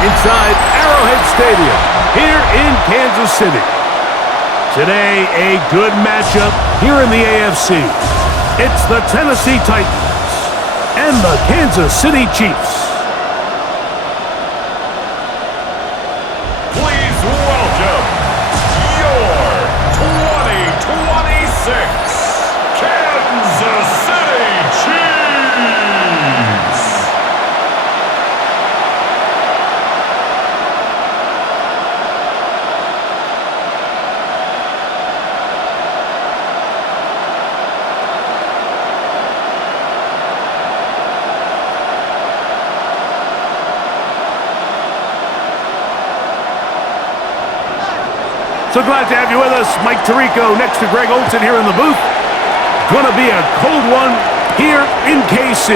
inside Arrowhead Stadium here in Kansas City. Today, a good matchup here in the AFC. It's the Tennessee Titans and the Kansas City Chiefs. Please welcome your 2026 Kansas City Chiefs. So glad to have you with us. Mike Tirico next to Greg Olsen here in the booth. Gonna be a cold one here in KC.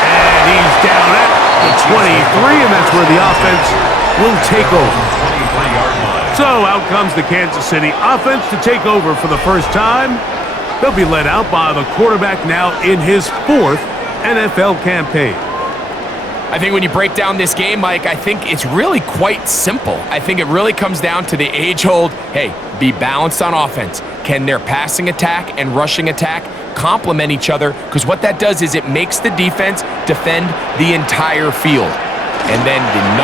And he's down at the 23, and that's where the offense will take over. So out comes the Kansas City offense to take over for the first time. They'll be led out by the quarterback now in his 4th NFL campaign. I think when you break down this game, Mike, I think it's really quite simple. I think it really comes down to the age-old, hey, be balanced on offense. Can their passing attack and rushing attack complement each other? Because what that does is it makes the defense defend the entire field. And then the #1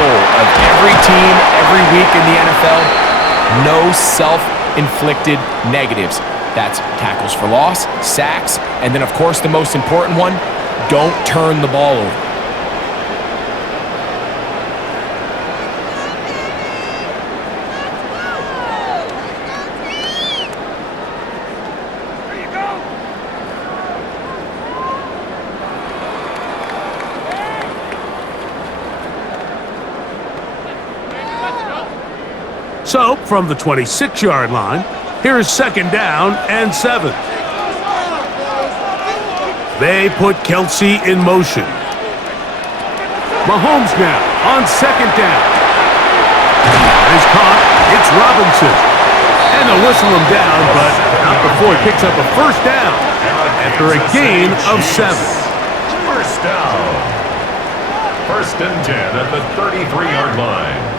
goal of every team, every week in the NFL, no self-inflicted negatives. That's tackles for loss, sacks, and then, of course, the most important one, don't turn the ball over. So, from the 26-yard line, here's 2nd down and 7. They put Kelsey in motion. Mahomes now on 2nd down. It's caught. It's Robinson. And they'll whistle him down, but not before he picks up a 1st down after a gain of 7. 1st down. 1st and 10 at the 33-yard line.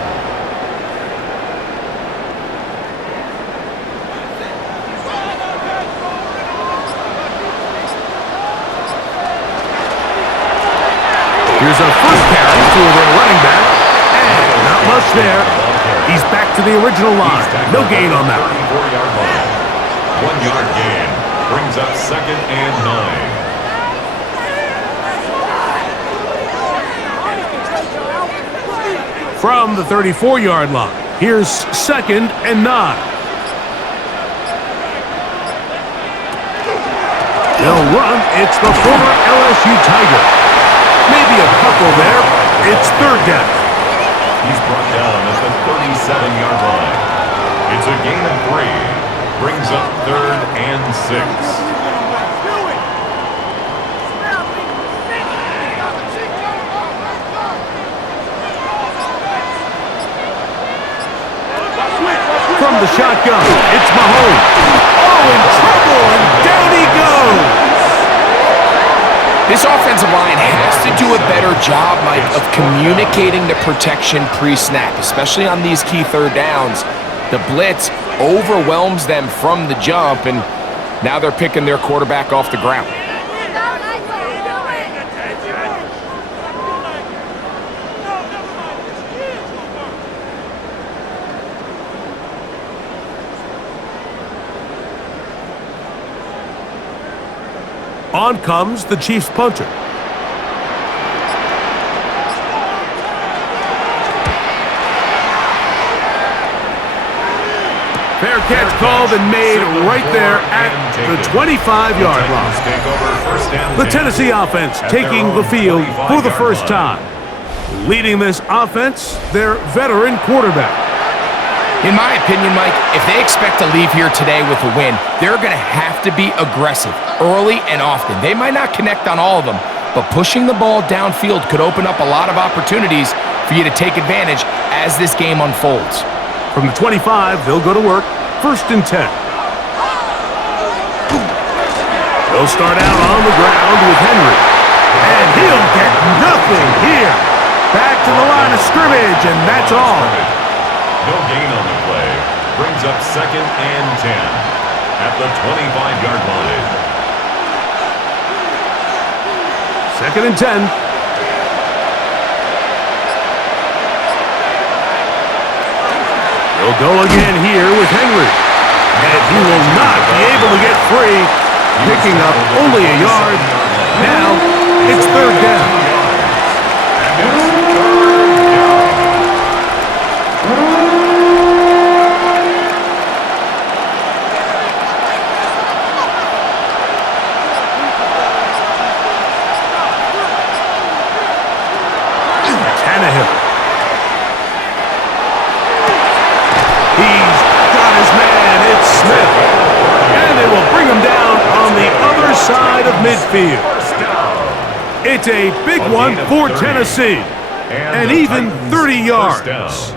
Here's a 1st carry to their running back, and not much there. He's back to the original line. No gain on that. 34-yard line. 1-yard gain brings up 2nd and 9. From the 34-yard line, here's 2nd and 9. They'll run. It's the former LSU Tiger. Maybe a couple there. It's 3rd down. He's brought down at the 37-yard line. It's a gain of 3. Brings up 3rd and 6. From the shotgun, it's Mahomes. Oh, in trouble, and down he goes. This offensive line has to do a better job, Mike, of communicating the protection pre-snap, especially on these key 3rd downs. The blitz overwhelms them from the jump, and now they're picking their quarterback off the ground. On comes the Chiefs punter. Fair catch called and made right there at the 25-yard line. The Tennessee offense taking the field for the first time. Leading this offense, their veteran quarterback. In my opinion, Mike, if they expect to leave here today with a win, they're going to have to be aggressive early and often. They might not connect on all of them, but pushing the ball downfield could open up a lot of opportunities for you to take advantage as this game unfolds. From the 25, they'll go to work. 1st and 10. They'll start out on the ground with Henry. And he'll get nothing here. Back to the line of scrimmage, and that's all. No gain on the play. Brings up 2nd and 10 at the 25-yard line. 2nd and 10. He'll go again here with Henry. And he will not be able to get free, picking up only a yard. Now it's 3rd down. Midfield. It's a big one for Tennessee, and even 30 yards.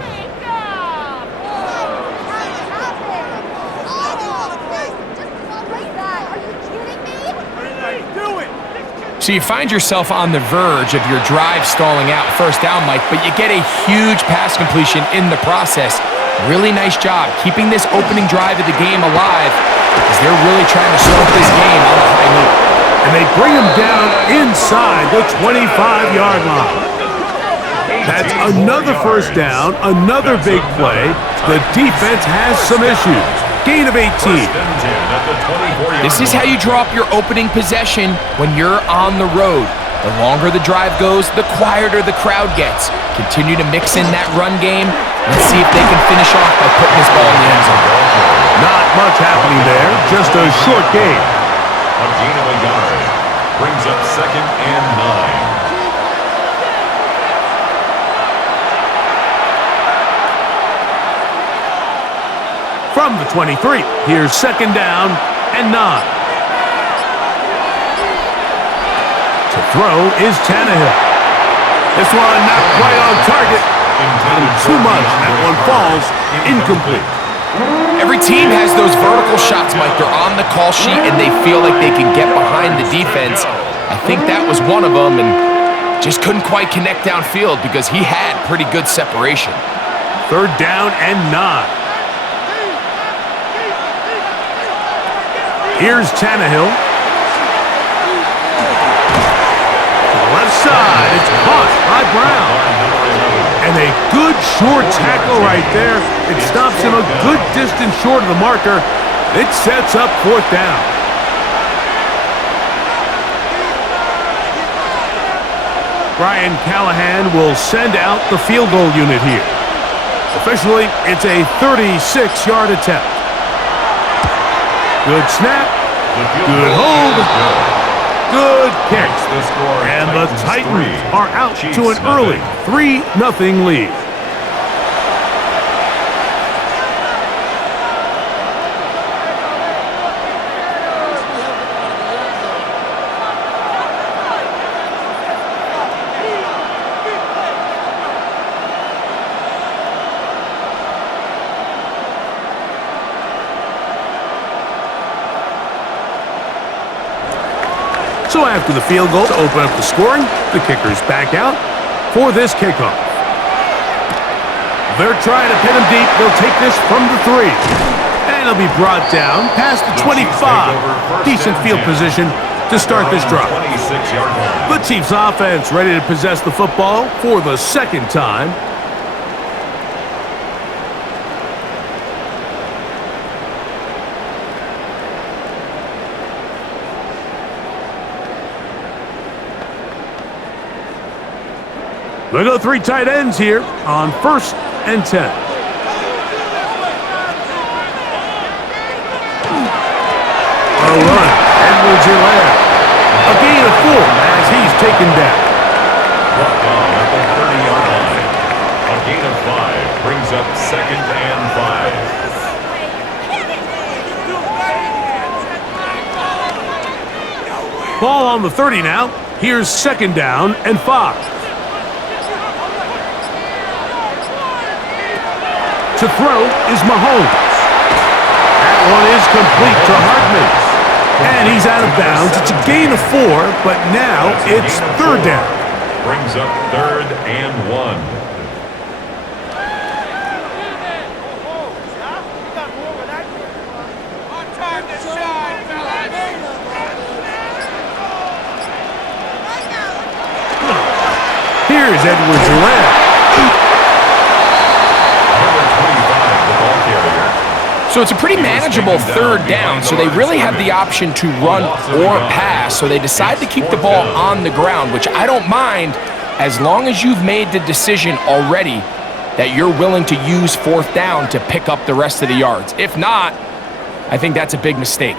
So you find yourself on the verge of your drive stalling out 1st down, Mike, but you get a huge pass completion in the process. Really nice job keeping this opening drive of the game alive, because they're really trying to start this game on a high note. And they bring him down inside the 25-yard line. That's another 1st down, another big play. The defense has some issues. Gain of 18. This is how you draw up your opening possession when you're on the road. The longer the drive goes, the quieter the crowd gets. Continue to mix in that run game. Let's see if they can finish off by putting this ball in the end zone. Not much happening there, just a short gain. A gain of a yard brings up 2nd and 9. From the 23, here's 2nd down and 9. To throw is Tannehill. This one not quite on target. And too much. That one falls incomplete. Every team has those vertical shots, Mike. They're on the call sheet, and they feel like they can get behind the defense. I think that was one of them, and just couldn't quite connect downfield because he had pretty good separation. 3rd down and 9. Here's Tannehill. To the left side, it's caught by Brown. And a good short tackle right there. It stops him a good distance short of the marker. It sets up 4th down. Brian Callahan will send out the field goal unit here. Officially, it's a 36-yard attempt. Good snap. Good hold. Good kick. And the Titans are out to an early 3-0 lead. So after the field goal to open up the scoring, the kicker's back out for this kickoff. They're trying to pin him deep. They'll take this from the 3. And it'll be brought down past the 25. Decent field position to start this drive. The Chiefs offense ready to possess the football for the 2nd time. We'll go 3 tight ends here on 1st and 10. A run. Edwards-Helaire. A gain of 4 as he's taken down. Brought down at the 30-yard line. A gain of 5 brings up 2nd and 5. Ball on the 30 now. Here's 2nd down and 5. To throw is Mahomes. That one is complete to Hartman. And he's out of bounds. It's a gain of 4, but now it's third down. Brings up 3rd and 1. Here's Edwards-Helaire. So it's a pretty manageable third down, so they really have the option to run or pass, so they decide to keep the ball on the ground, which I don't mind as long as you've made the decision already that you're willing to use 4th down to pick up the rest of the yards. If not, I think that's a big mistake.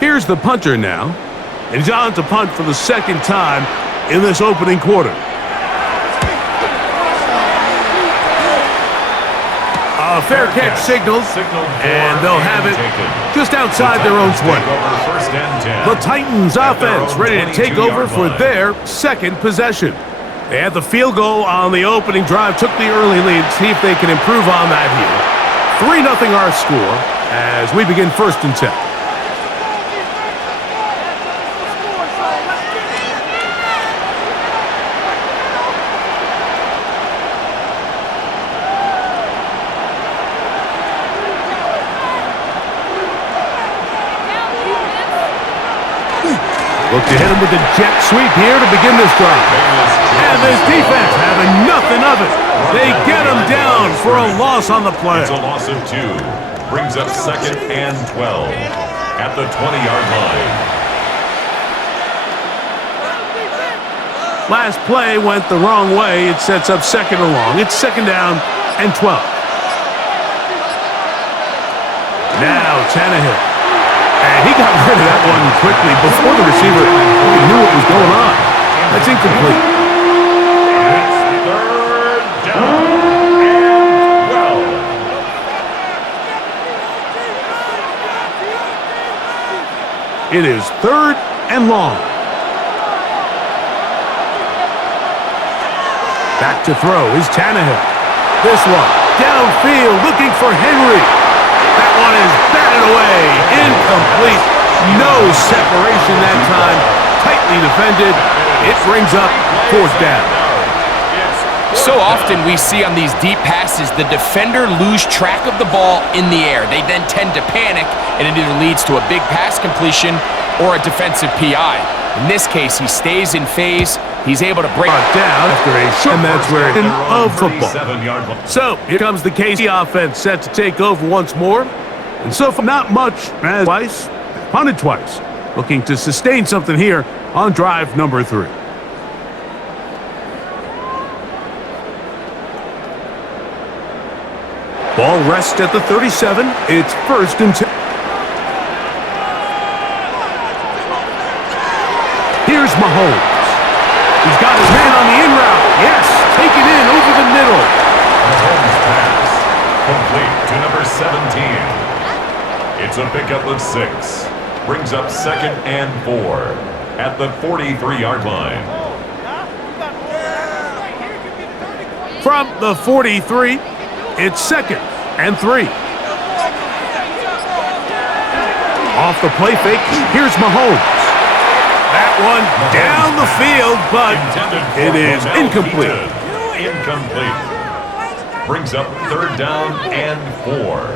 Here's the punter now. And he's on to punt for the second time in this opening quarter. A fair catch signaled, and they'll have it just outside their own 20. The Titans offense ready to take over for their second possession. They had the field goal on the opening drive, took the early lead, see if they can improve on that here. 3-0 our score as we begin 1st and 10. Look to hit him with a jet sweep here to begin this drive. And this defense having nothing of it. They get him down for a loss on the play. It's a loss of 2. Brings up 2nd and 12 at the 20-yard line. Last play went the wrong way. It sets up 2nd and long. It's 2nd down and 12. Now Tannehill. And he got rid of that one quickly before the receiver even knew what was going on. That's incomplete. It's 3rd down and 12. It is 3rd and long. Back to throw is Tannehill. This one downfield looking for Henry. That one is batted away. Incomplete. No separation that time. Tightly defended. It brings up 4th down. So often we see on these deep passes, the defender lose track of the ball in the air. They then tend to panic, and it either leads to a big pass completion or a defensive PI. In this case, he stays in phase. He's able to break it down after a short, and that's where in of football. So here comes the KC offense set to take over once more. And so far, not much as twice, punted twice. Looking to sustain something here on drive number 3. Ball rests at the 37. It's 1st and 10. Here's Mahomes. He's got his man on the in route. Yes, taken in over the middle. Mahomes pass. Complete to number 17. It's a pickup of 6. Brings up 2nd and 4 at the 43-yard line. From the 43, it's 2nd and 3. Off the play fake, here's Mahomes. That one down the field, but it is incomplete. Incomplete. Brings up 3rd down and 4.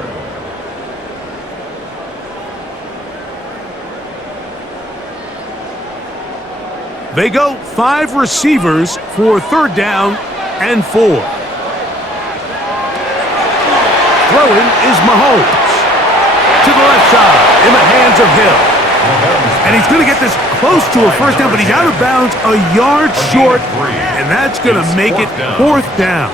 They go 5 receivers for 3rd down and 4. Throwing is Mahomes. To the left side, in the hands of Hill. And he's going to get this close to a 1st down, but he's out of bounds a yard short, and that's going to make it 4th down.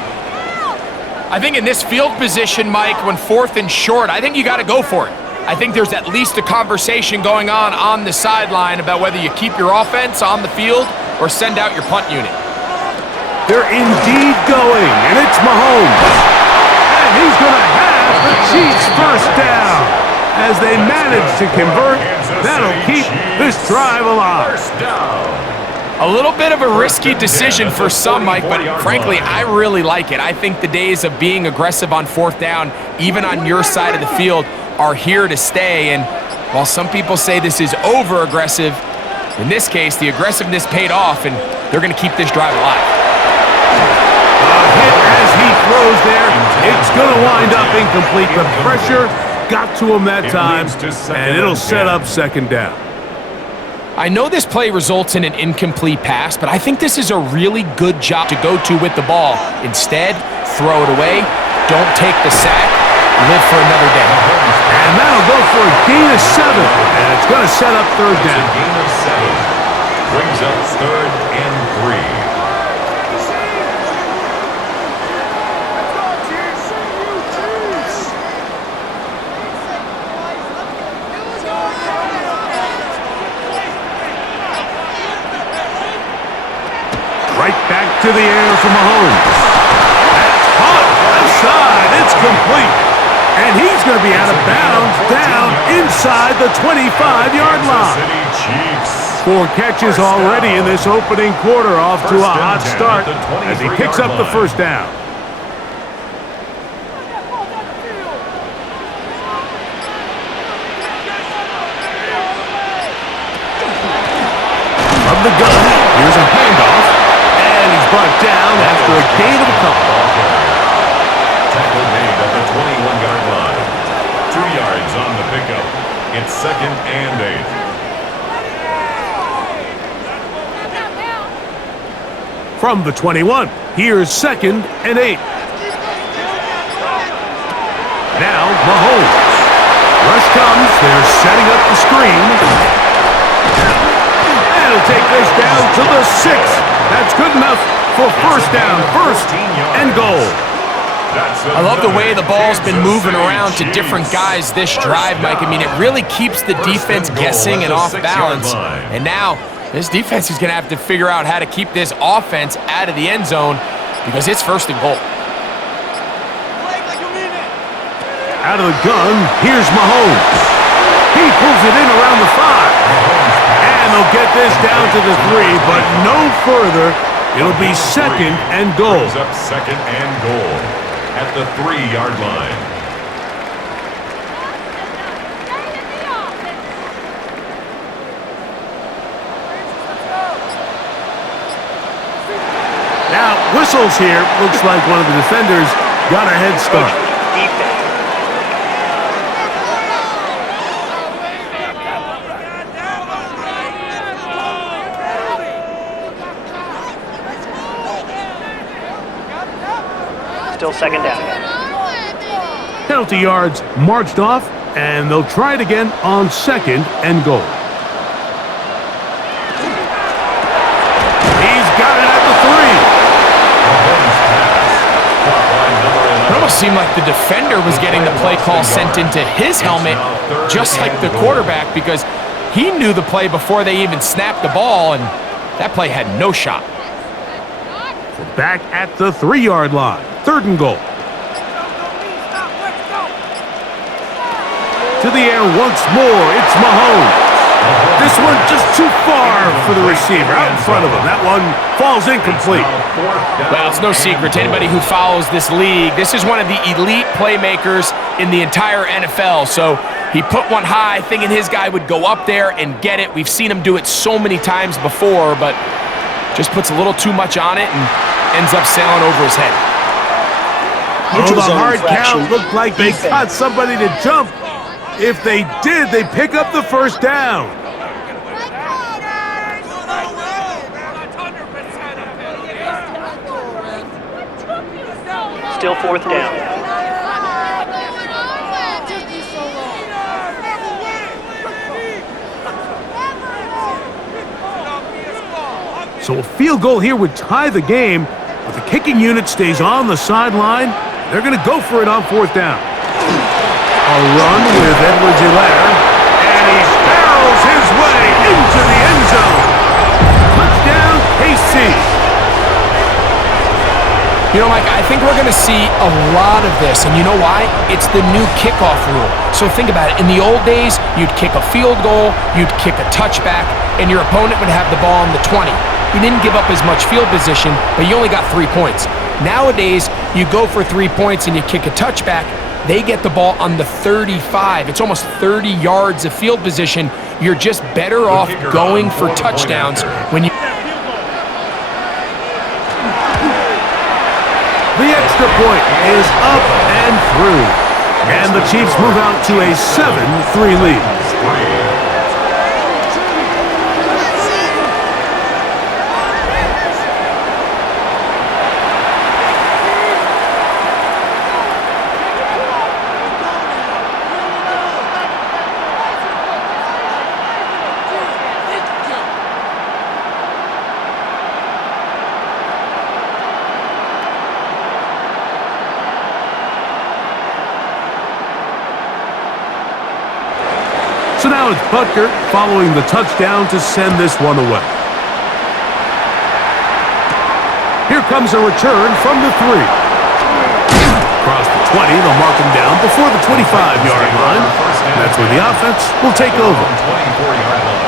I think in this field position, Mike, when 4th and short, I think you got to go for it. I think there's at least a conversation going on the sideline about whether you keep your offense on the field or send out your punt unit. They're indeed going, and it's Mahomes. And he's going to have the Chiefs 1st down. As they manage to convert, that'll keep this drive alive. 1st down. A little bit of a risky decision for some, Mike, but frankly, I really like it. I think the days of being aggressive on 4th down, even on your side of the field, are here to stay. And while some people say this is over-aggressive, in this case, the aggressiveness paid off, and they're going to keep this drive alive. A hit as he throws there. It's going to wind up incomplete. The pressure got to him that time, and it'll set up 2nd down. I know this play results in an incomplete pass, but I think this is a really good job to go to with the ball. Instead, throw it away, don't take the sack, live for another day. And that'll go for a gain of 7, and it's going to set up 3rd down. A gain of 7 brings up 3rd and 3. Right back to the air for Mahomes. That's hot. Left side. It's complete. And he's going to be out of bounds down inside the 25-yard line. 4 catches already in this opening quarter, off to a hot start as he picks up the 1st down. From the gun, here's a handoff. Brought down after a gain of a couple. Tackle made at the 21-yard line. 2 yards on the pickup. It's 2nd and 8. From the 21, here's 2nd and 8. Now Mahomes. Rush comes. They're setting up the screen. And he'll take this down to the 6. That's good enough for 1st down, 1st and goal. I love the way the ball's been moving around to different guys this drive, Mike. I mean, it really keeps the defense guessing and off balance. And now this defense is going to have to figure out how to keep this offense out of the end zone because it's 1st and goal. Out of the gun, here's Mahomes. He pulls it in around the 5. And they'll get this down to the 3, but no further. It'll be 2nd and goal. Brings up 2nd and goal at the 3-yard line. Now, whistles here. Looks like one of the defenders got a head start. Still 2nd down. Penalty yards marched off, and they'll try it again on 2nd and goal. He's got it at the 3. It almost seemed like the defender was getting the play call sent into his helmet, just like the quarterback, because he knew the play before they even snapped the ball, and that play had no shot. Back at the 3-yard line. 3rd and goal. To the air once more. It's Mahomes. This one just too far for the receiver. Out in front of him. That one falls incomplete. Well, it's no secret to anybody who follows this league. This is one of the elite playmakers in the entire NFL. So he put one high, thinking his guy would go up there and get it. We've seen him do it so many times before, but just puts a little too much on it and ends up sailing over his head. Oh, the hard count looked like they got somebody to jump. If they did, they pick up the 1st down. Still 4th down. So a field goal here would tie the game, but the kicking unit stays on the sideline. They're going to go for it on 4th down. A run with Edwards-Helaire, and he barrels his way into the end zone. Touchdown, KC. You know, Mike, I think we're going to see a lot of this, and you know why? It's the new kickoff rule. So think about it. In the old days, you'd kick a field goal, you'd kick a touchback, and your opponent would have the ball on the 20. you didn't give up as much field position, but you only got 3 points. Nowadays, you go for 3 points and you kick a touchback, they get the ball on the 35. It's almost 30 yards of field position. You're just better off going for touchdowns when you... The extra point is up and through. And the Chiefs move out to a 7-3 lead. So now it's Butker following the touchdown to send this one away. Here comes a return from the 3. Across the 20, they'll mark him down before the 25-yard line. That's where the offense will take over. 24-yard line.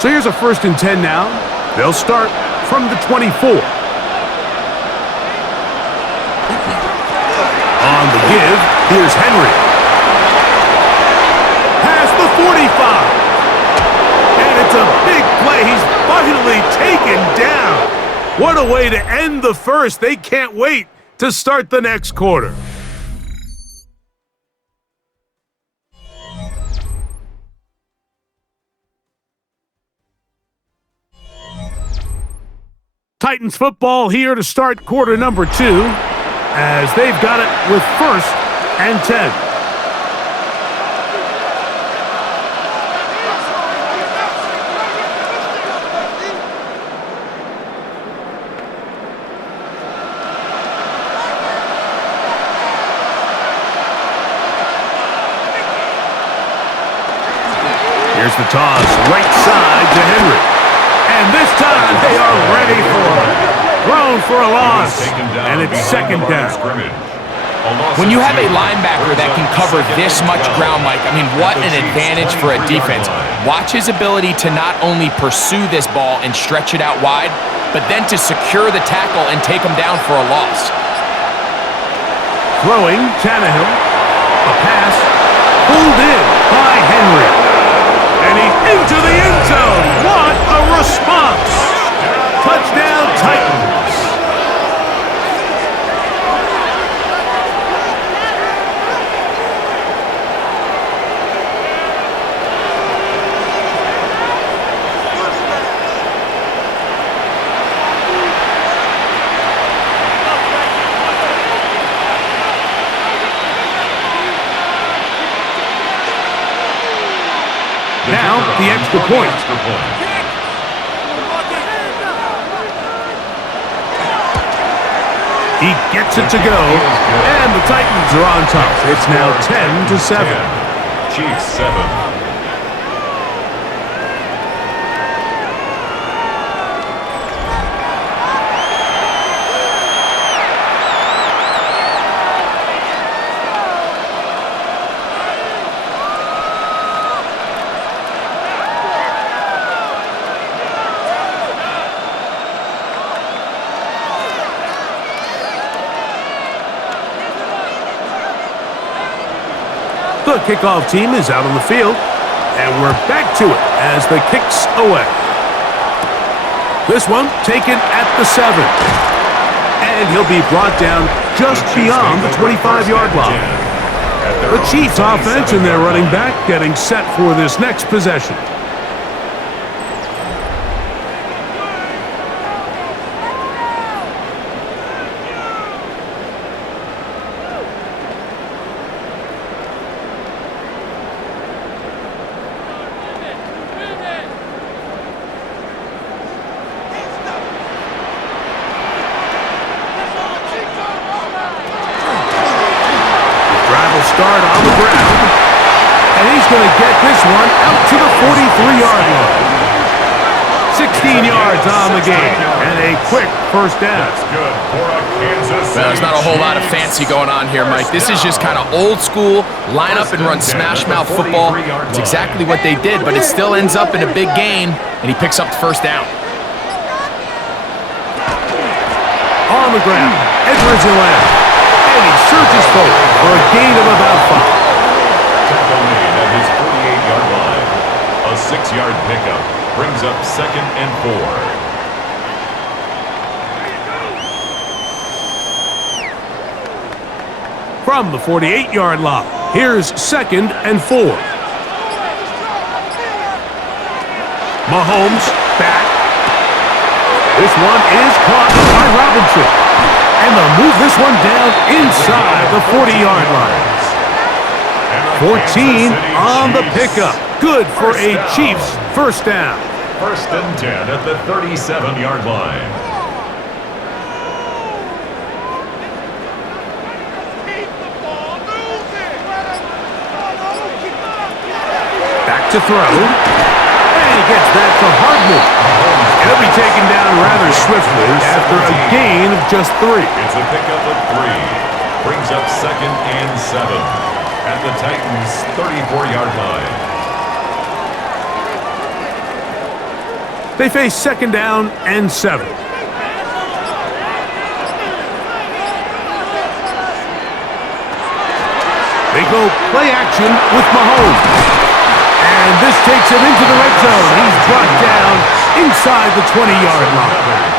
So here's a 1st and 10 now. They'll start from the 24. On the give, here's Henry. Past the 45. And it's a big play. He's finally taken down. What a way to end the first. They can't wait to start the next quarter. Titans football here to start quarter number 2 as they've got it with 1st and 10. Here's the toss, right side to Henry. And this time they are ready for it. Thrown for a loss. And it's 2nd down. When you have a linebacker that can cover this much ground, Mike, I mean, what an advantage for a defense. Watch his ability to not only pursue this ball and stretch it out wide, but then to secure the tackle and take him down for a loss. Throwing, Tannehill. A pass pulled in by Henry. And he's into the end zone. What a response! Touchdown, Titans. Now, the extra point. He gets it to go, and the Titans are on top. It's now 10-7. Chiefs 7. The kickoff team is out on the field, and we're back to it as the kick's away. This one taken at the 7. And he'll be brought down just beyond the 25-yard line. The Chiefs offense and their running back getting set for this next possession. Start on the ground, and he's going to get this one out to the 43-yard line. 16 yards on the game, and a quick first down. That's good for a Kansas City. Well, there's not a whole lot of fancy going on here, Mike. This is just kind of old school, line up and run smash mouth football. It's exactly what they did, but it still ends up in a big gain, and he picks up the first down. On the ground, Edwards-Helaire, and he surges forward for a gain of about 5. Tackle made at his 48-yard line. A 6-yard pickup brings up 2nd and 4. From the 48-yard line, here's 2nd and 4. Mahomes back. This one is caught by Robinson. And they'll move this one down inside the 40-yard line. 14 on the pickup. Good for a Chiefs first down. 1st and 10 at the 37-yard line. Back to throw. And he gets that to Hardman. He'll be taken down rather swiftly after a gain of just 3. It's a pickup of 3. Brings up 2nd and 7 at the Titans' 34-yard line. They face 2nd down and 7. They go play action with Mahomes. And this takes him into the red zone. He's brought down inside the 20-yard line.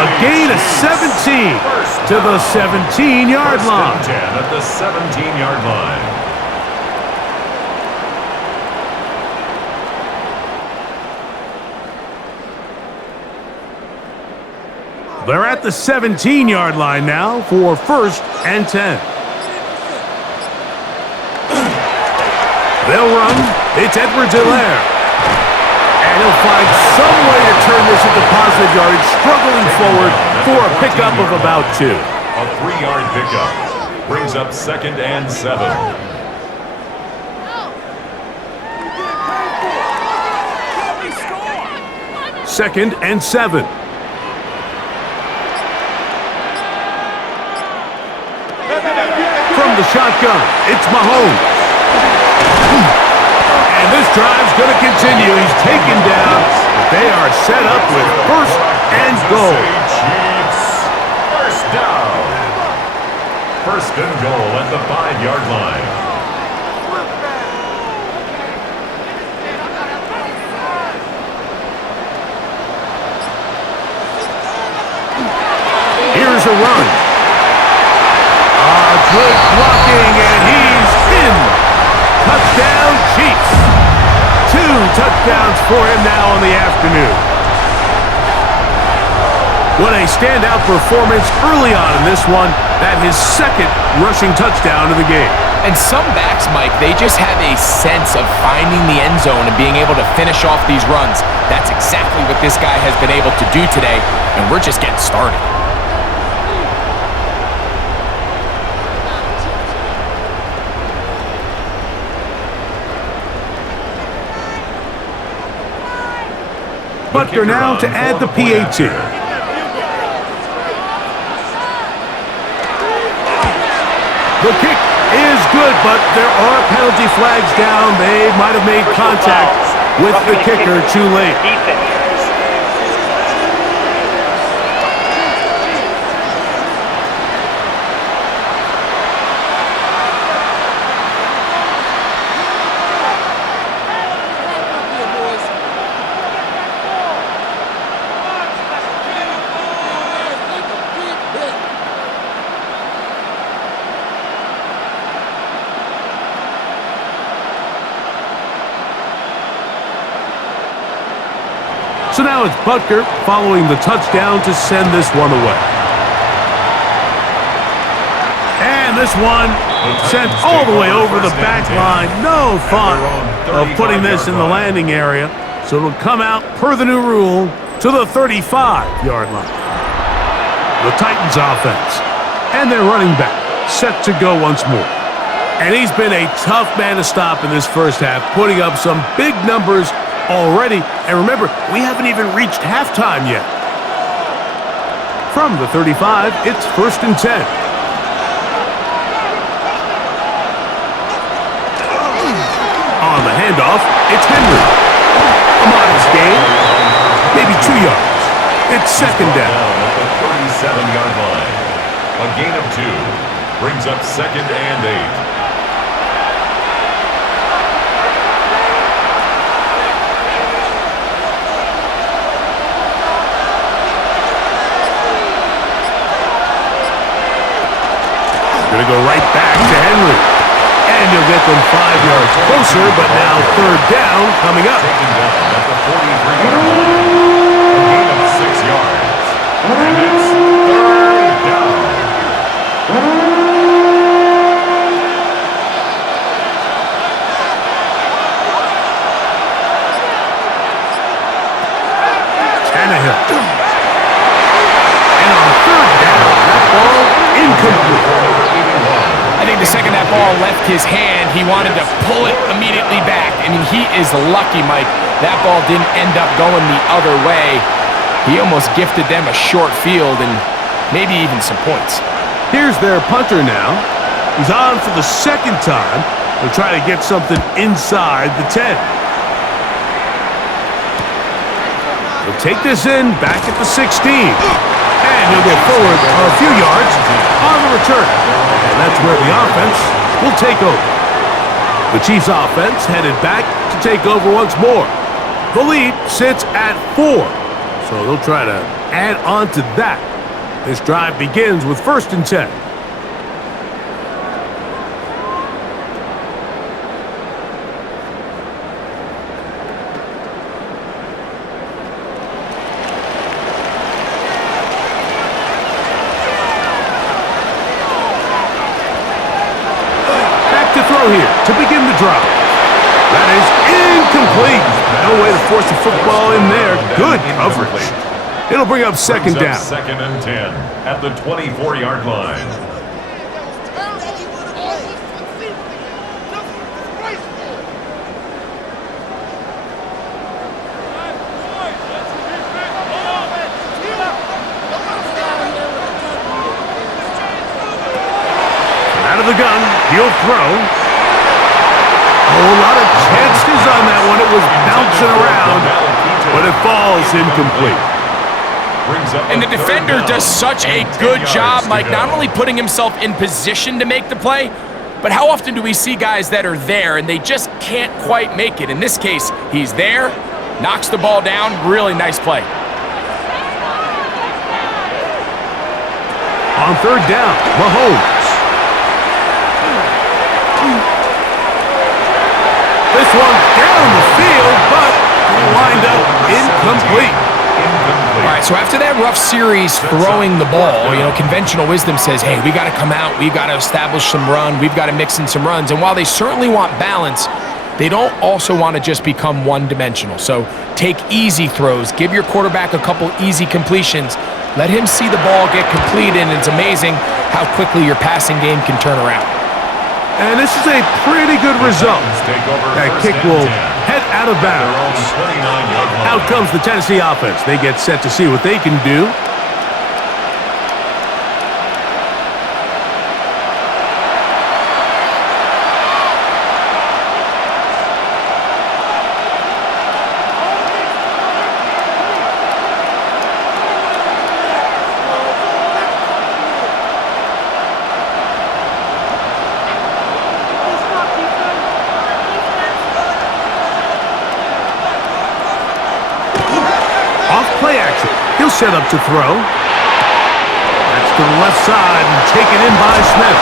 A gain of 17 to the 17-yard line. 1st and 10 at the 17-yard line. They're at the 17-yard line now for 1st and 10. They'll run. It's Edwards-Helaire. And he'll find some way to turn this into positive yardage, struggling forward for a pickup of about 2. A 3-yard pickup brings up 2nd and 7. 2nd and 7. From the shotgun, it's Mahomes. And this drive's going to continue. He's taken down. They are set up with 1st and goal. Chiefs, 1st down. 1st and goal at the 5-yard line. Here's a run. Good blocking, and he's in. Touchdown, Chiefs. 2 touchdowns for him now on the afternoon. What a standout performance early on in this one. That his 2nd rushing touchdown of the game. And some backs, Mike, they just have a sense of finding the end zone and being able to finish off these runs. That's exactly what this guy has been able to do today, and we're just getting started. Butker now to add the PAT. The kick is good, but there are penalty flags down. They might have made contact with the kicker too late. Defense. So now it's Butker following the touchdown to send this one away. And this one sent all the way over the back line. No thought of putting this in the landing area. So it'll come out per the new rule to the 35-yard line. The Titans offense and their running back set to go once more. And he's been a tough man to stop in this first half, putting up some big numbers already. And remember, we haven't even reached halftime yet. From the 35, it's 1st and 10. On the handoff, it's Henry. A modest gain, maybe 2 yards. It's 2nd down. At the 37-yard line. A gain of 2 brings up 2nd and 8. Going to go right back to Henry. And he'll get them 5 yards closer, but now 3rd down coming up. Taken down at the 43-yard line. A gain of 6 yards. And it's 3rd down. Tannehill. And on 3rd down, that ball incomplete. I think the second that ball left his hand, he wanted to pull it immediately back. I mean, he is lucky, Mike. That ball didn't end up going the other way. He almost gifted them a short field and maybe even some points. Here's their punter now. He's on for the 2nd time. They'll try to get something inside the 10. He'll take this in back at the 16. And he'll go forward a few yards on the return. And that's where the offense will take over. The Chiefs offense headed back to take over once more. The lead sits at 4. So they'll try to add on to that. This drive begins with 1st and 10. Here to begin the drive. That is incomplete. No way to force the football in there. Good coverage. It'll bring up 2nd down. 2nd and 10 at the 24-yard line. Out of the gun, he'll throw. A whole lot of chances on that one. It was bouncing around, but it falls incomplete. And the defender does such a good job, Mike, not only putting himself in position to make the play, but how often do we see guys that are there and they just can't quite make it? In this case, he's there, knocks the ball down, really nice play. On 3rd down, Mahomes. This one down the field, but will wind up incomplete. All right, so after that rough series throwing the ball, conventional wisdom says, hey, we got to come out, we've got to establish some run, we've got to mix in some runs. And while they certainly want balance, they don't also want to just become one-dimensional. So take easy throws, give your quarterback a couple easy completions, let him see the ball get completed, and it's amazing how quickly your passing game can turn around. And this is a pretty good result. That kick will head out of bounds. Out comes the Tennessee offense. They get set to see what they can do. Play action. He'll set up to throw. That's to the left side and taken in by Smith.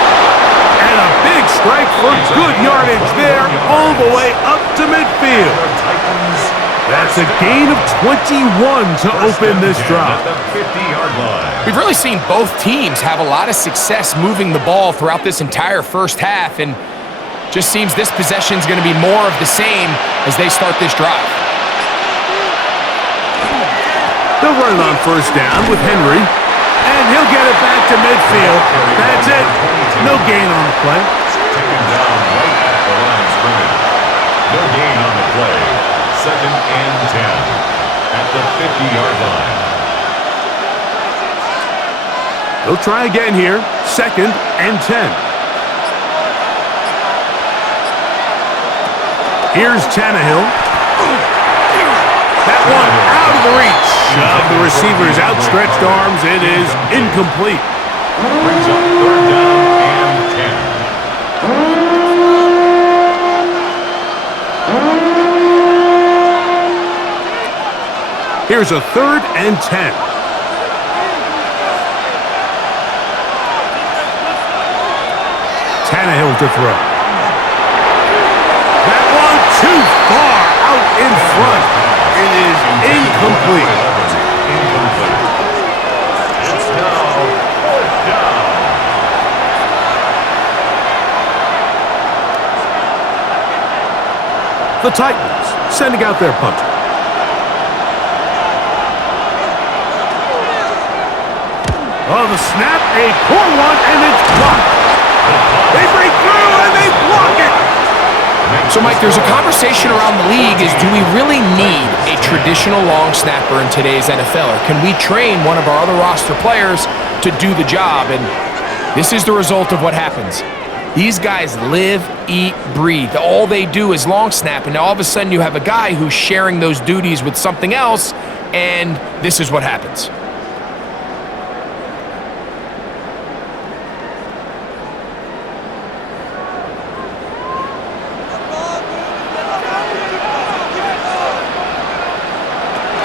And a big strike for good yardage there all the way up to midfield. That's a gain of 21 to open this drive. We've really seen both teams have a lot of success moving the ball throughout this entire first half, and just seems this possession is going to be more of the same as they start this drive. They'll run it on 1st down with Henry, and he'll get it back to midfield. That's it. No gain on the play. Taken down right at the line of scrimmage. No gain on the play. second and 10 at the 50-yard line. They'll try again here. Second and 10. Here's Tannehill. That one out of the reach of the receiver's outstretched arms. It is incomplete. Brings up third down and 10. Here's a third and 10. Tannehill to throw. That one too far out in front. It is incomplete. Incomplete. It's now fourth down. The Titans sending out their punter. Oh, the snap, a poor one, and it's blocked. They break through, and they block it. So, Mike, there's a conversation around the league is, do we really need a traditional long snapper in today's NFL? Or can we train one of our other roster players to do the job? And this is the result of what happens. These guys live, eat, breathe. All they do is long snap, and now all of a sudden you have a guy who's sharing those duties with something else, and this is what happens.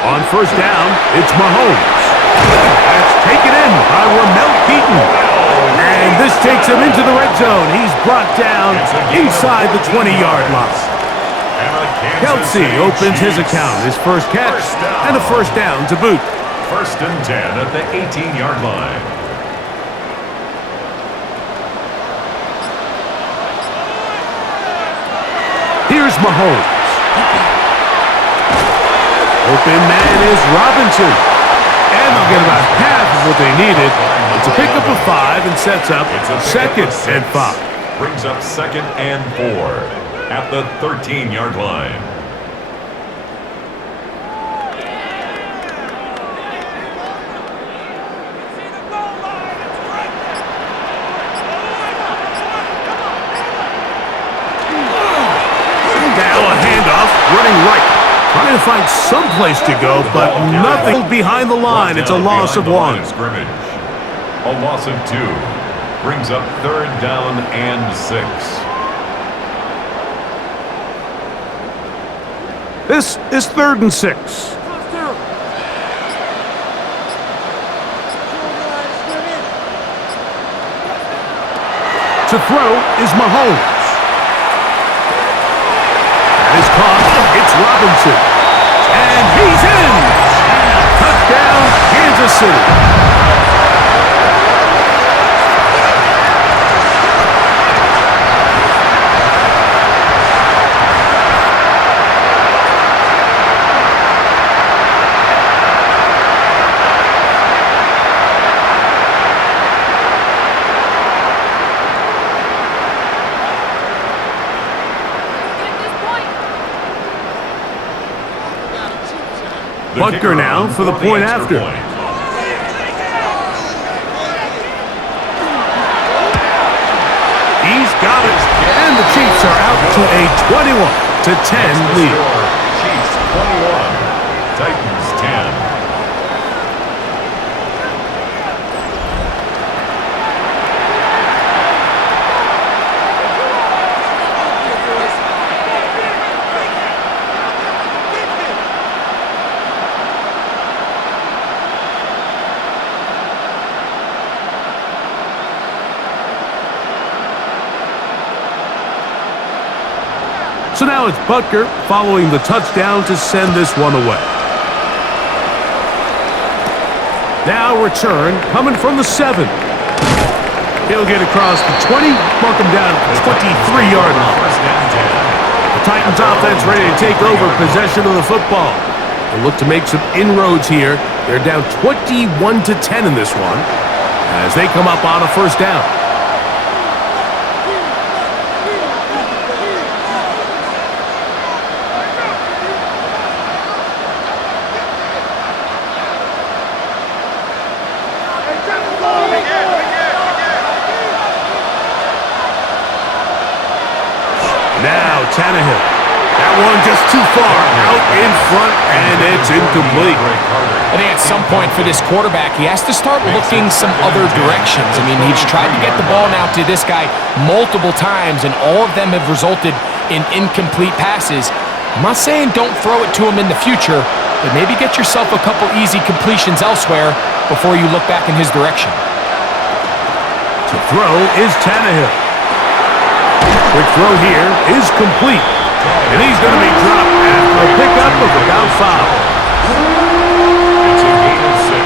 On first down, it's Mahomes. That's taken in by Ramel Keaton. And this takes him into the red zone. He's brought down inside the 20-yard line. Kelsey opens his account, his first catch, and a first down to boot. First and 10 at the 18-yard line. Here's Mahomes. Open man is Robinson. And they'll get about half of what they needed. It's a pickup of 5 and sets up second and 5. Brings up second and 4 at the 13-yard line. Now a handoff, running right. Trying to find some place to go, but nothing behind the line. It's a loss of 1. A loss of 2. Brings up third down and 6. This is third and 6. To throw is Mahomes. That is caught. It's Robinson. And he's in. Touchdown, Kansas City. Butker now for the point after. He's got it. And the Chiefs are out to a 21-10 lead. Chiefs 21, Titans 10. So now it's Butker following the touchdown to send this one away. Now return coming from the 7. He'll get across the 20, mark him down at the 23-yard line. The Titans offense ready to take over possession of the football. They'll look to make some inroads here. They're down 21-10 in this one as they come up on a first down. Now Tannehill. That one just too far out in front, and it's incomplete. I think at some point for this quarterback, he has to start looking some other directions. I mean, he's tried to get the ball now to this guy multiple times, and all of them have resulted in incomplete passes. I'm not saying don't throw it to him in the future, but maybe get yourself a couple easy completions elsewhere before you look back in his direction. To throw is Tannehill. Quick throw here is complete. And he's going to be dropped after a pickup of about 5. It's a gain of 6.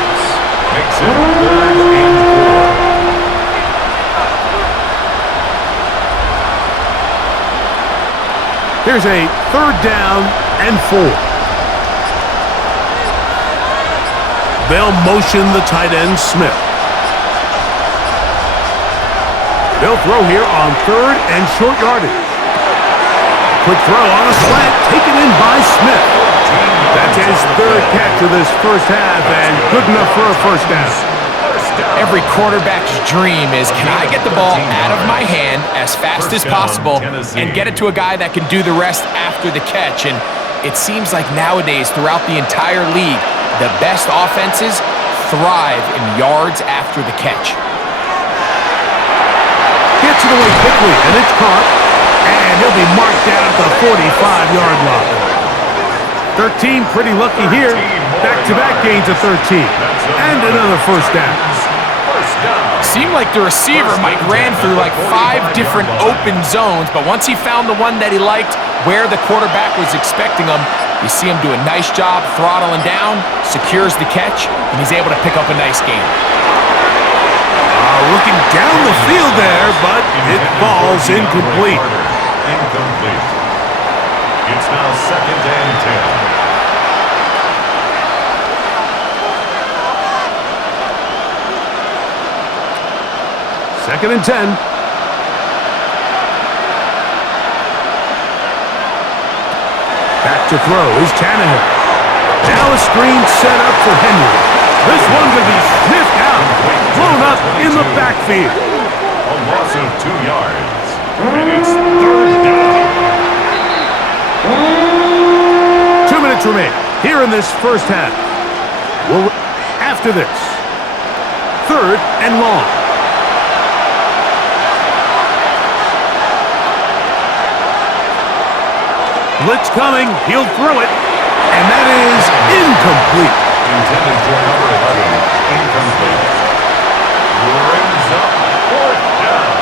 Makes it 3rd and 4. Here's a 3rd down and 4. They'll motion the tight end Smith. They'll throw here on 3rd and short yardage. Quick throw on a slant, taken in by Smith. That's his 3rd catch of this first half, and good enough for a first down. Every quarterback's dream is, can I get the ball out of my hand as fast as possible and get it to a guy that can do the rest after the catch? And it seems like nowadays, throughout the entire league, the best offenses thrive in yards after the catch. Gets it away quickly, and it's caught. And he'll be marked down at the 45-yard line. 13, pretty lucky here. Back-to-back gains of 13. And another first down. Seemed like the receiver, Mike, ran through like 5 different open zones, but once he found the one that he liked, where the quarterback was expecting him, you see him do a nice job throttling down, secures the catch, and he's able to pick up a nice gain. Looking down the field there, but it falls incomplete. Incomplete. It's now 2nd and 10. 2nd and 10. Back to throw is Tannehill. Now a screen set up for Henry. This one going to be sniffed out, blown up in the backfield. A loss of 2 yards. And it's 3rd down. 2 minutes remain here in this first half. Well, after this, 3rd and long. Blitz coming. He'll throw it. And that is incomplete. Intended for number 11. Incomplete. Brings up 4th down.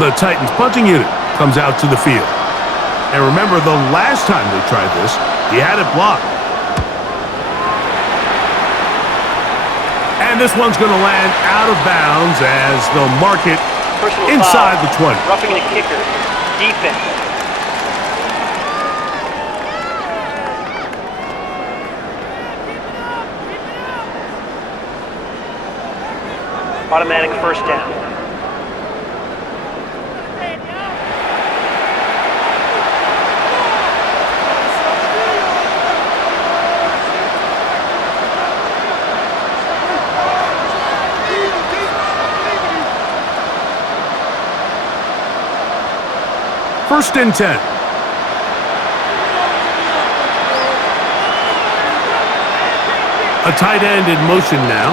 The Titans punting unit comes out to the field. And remember, the last time they tried this, he had it blocked. And this one's going to land out of bounds as they'll mark it inside the 20. Roughing the kicker. Defense. Automatic first down. First and 10. A tight end in motion now.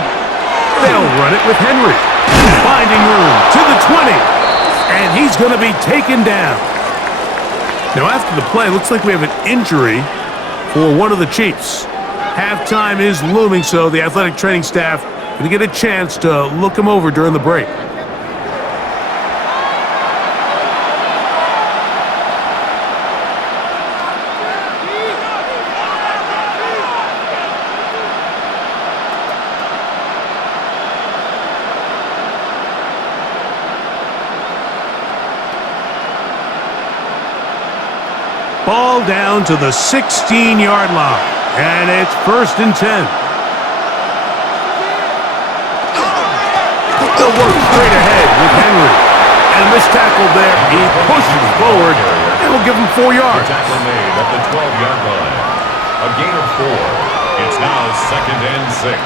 They'll run it with Henry. Finding room to the 20. And he's going to be taken down. Now after the play, looks like we have an injury for one of the Chiefs. Halftime is looming, so the athletic training staff going to get a chance to look him over during the break. Ball down to the 16-yard line, and it's 1st and 10. They'll work straight ahead with Henry. And a missed tackle there. He pushes forward, and will give him 4 yards. The tackle made at the 12-yard line. A gain of 4. It's now 2nd and 6.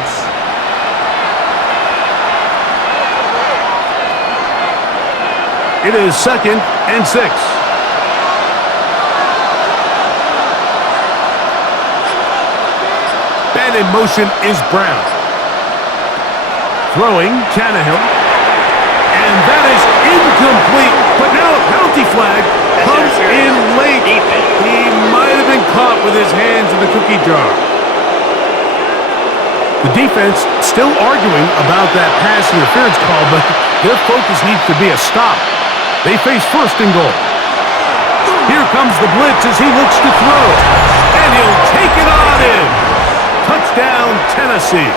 It is 2nd and 6. And in motion is Brown. Throwing, Tannehill. And that is incomplete. But now a penalty flag comes in late. He might have been caught with his hands in the cookie jar. The defense still arguing about that pass interference call, but their focus needs to be a stop. They face 1st and goal. Here comes the blitz as he looks to throw. And he'll take it on in. Touchdown, Tennessee.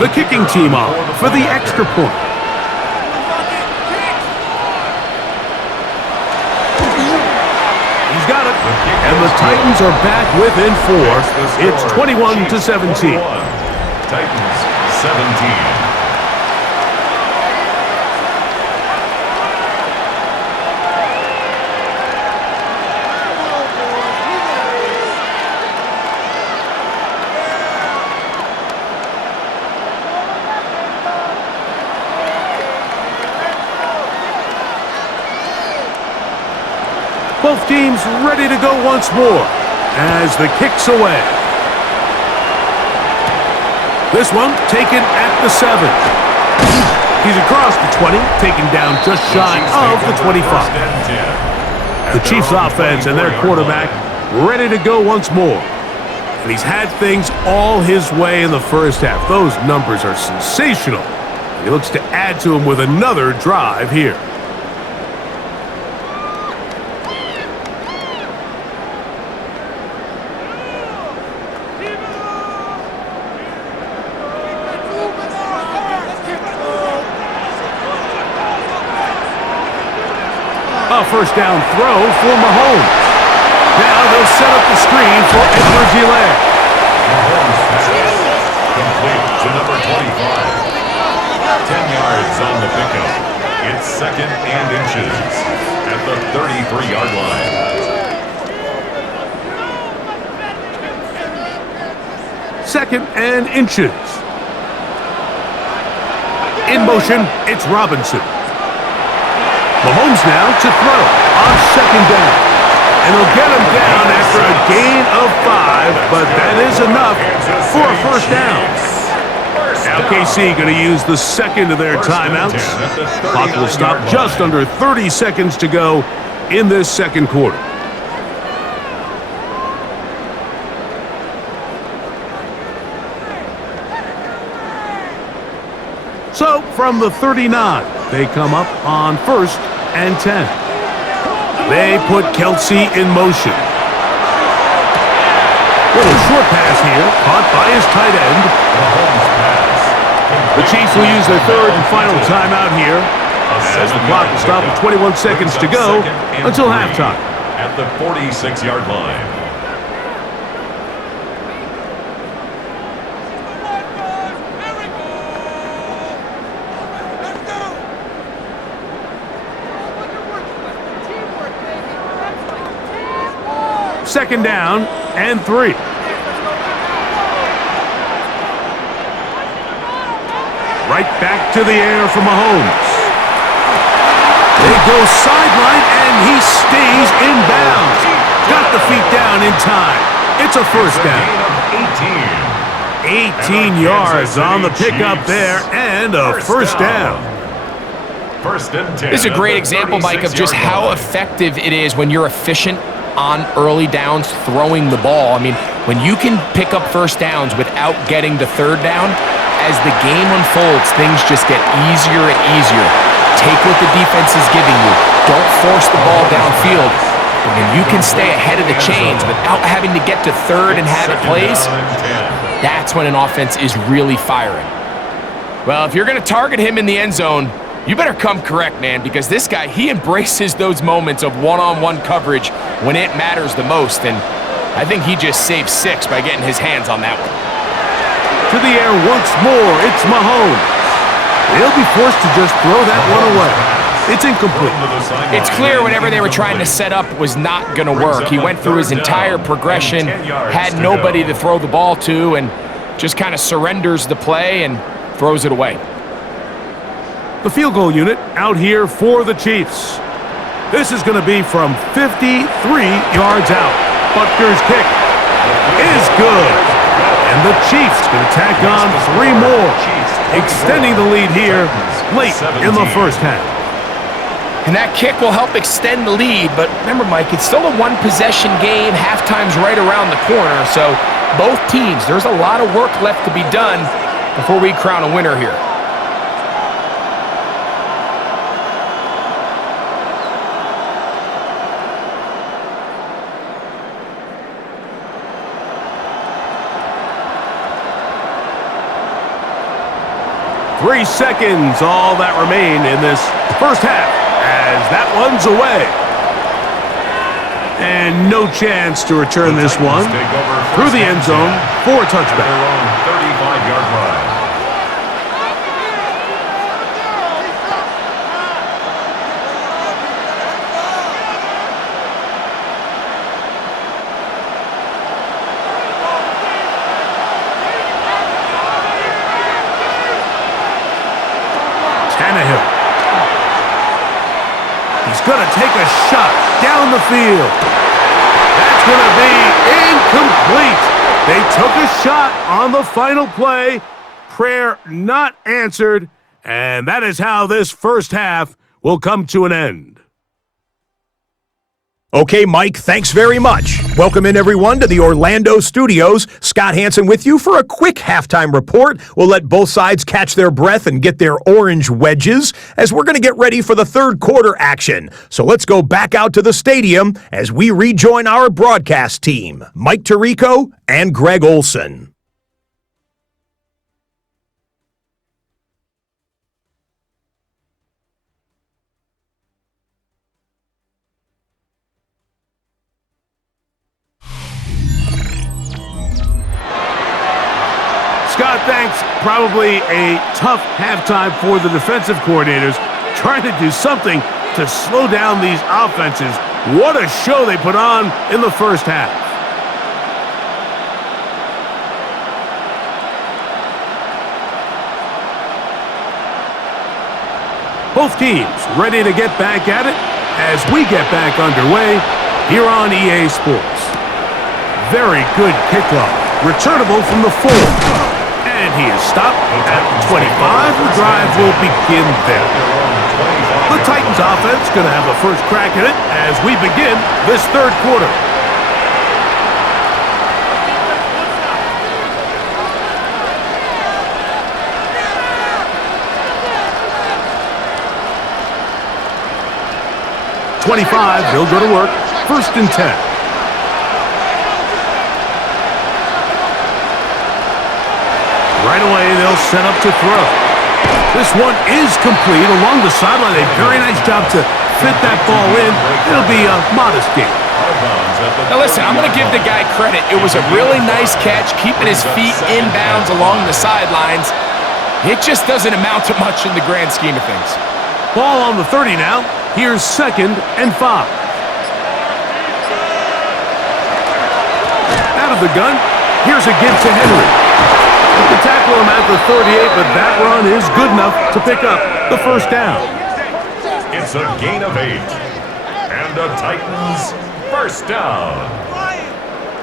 The kicking team off for the extra point. He's got it. And the Titans are back within 4. It's 21-17. Titans 17. Both teams ready to go once more as the kick's away. This one taken at the 7. He's across the 20, taken down just shy of the 25. The Chiefs offense and their quarterback ready to go once more. And he's had things all his way in the first half. Those numbers are sensational. He looks to add to them with another drive here. A first down throw for Mahomes. Now they'll set up the screen for Edwards-Helaire. Mahomes pass complete to number 25. 10 yards on the pickup. It's 2nd and inches at the 33-yard line. Second and inches. In motion, it's Robinson. Mahomes now to throw on 2nd down. And he'll get him down after a gain of 5, but that is enough for a first down. Now KC going to use the second of their timeouts. Clock will stop just under 30 seconds to go in this second quarter. So from the 39, they come up on 1st and 10. They put Kelsey in motion. Little short pass here, caught by his tight end. The Chiefs will use their 3rd and final timeout here as the clock will stop with 21 seconds to go until halftime. At the 46-yard line. Second down and 3. Right back to the air for Mahomes. They go sideline and he stays in bounds. Got the feet down in time. It's a first down. 18 yards on the pickup there and a first down. First and 10. This is a great example, Mike, of just how effective it is when you're efficient on early downs throwing the ball. I mean, when you can pick up first downs without getting the 3rd down, as the game unfolds, things just get easier and easier. Take what the defense is giving you. Don't force the ball downfield. And when you can stay ahead of the chains without having to get to 3rd and have it plays, that's when an offense is really firing. Well, if you're going to target him in the end zone, You better come correct, man, because this guy, he embraces those moments of one-on-one coverage when it matters the most, and I think he just saved 6 by getting his hands on that one. To the air once more, it's Mahomes. He'll be forced to just throw that one away. It's incomplete. It's clear whatever they were trying to set up was not going to work. He went through his entire progression, had nobody to throw the ball to, and just kind of surrenders the play and throws it away. The field goal unit out here for the Chiefs. This is going to be from 53 yards out. Butker's kick is good. And the Chiefs going to tack on 3 more, extending the lead here late in the first half. And that kick will help extend the lead, but remember, Mike, it's still a one-possession game. Halftime's right around the corner, so both teams, there's a lot of work left to be done before we crown a winner here. Three seconds, all that remain in this first half, as that one's away. And no chance to return this one through the end zone for a touchback. 35-yard line. He's going to take a shot down the field. That's going to be incomplete. They took a shot on the final play. Prayer not answered. And that is how this first half will come to an end. Okay, Mike, thanks very much. Welcome in, everyone, to the Orlando studios. Scott Hansen with you for a quick halftime report. We'll let both sides catch their breath and get their orange wedges as we're going to get ready for the third quarter action. So let's go back out to the stadium as we rejoin our broadcast team, Mike Tirico and Greg Olson. Scott, thanks. Probably a tough halftime for the defensive coordinators, trying to do something to slow down these offenses. What a show they put on in the first half. Both teams ready to get back at it as we get back underway here on EA Sports. Very good kickoff. Returnable from the 4. And he is stopped at the 25. The drive will begin there. The Titans offense going to have a first crack at it as we begin this third quarter. They'll go to work. 1st and 10. Right away, they'll set up to throw. This one is complete along the sideline. A very nice job to fit that ball in. It'll be a modest gain. Now listen, I'm going to give the guy credit. It was a really nice catch, keeping his feet inbounds along the sidelines. It just doesn't amount to much in the grand scheme of things. Ball on the 30 now. Here's 2nd and 5. Out of the gun. Here's a give to Henry. The tackle him at the 38, but that run is good enough to pick up the first down. It's a gain of 8. And the Titans first down.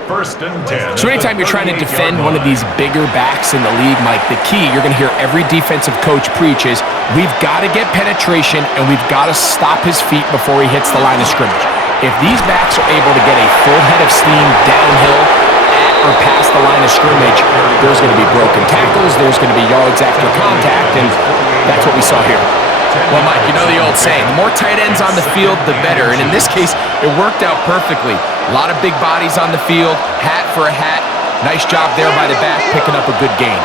1st and 10. So anytime you're trying to defend one of these bigger backs in the league, Mike, the key you're going to hear every defensive coach preach is we've got to get penetration and we've got to stop his feet before he hits the line of scrimmage. If these backs are able to get a full head of steam downhill or past the line of scrimmage, there's going to be broken tackles, there's going to be yards after contact, and that's what we saw here. Well, Mike, you know the old saying, the more tight ends on the field, the better. And in this case, it worked out perfectly. A lot of big bodies on the field, hat for a hat. Nice job there by the back, picking up a good gain.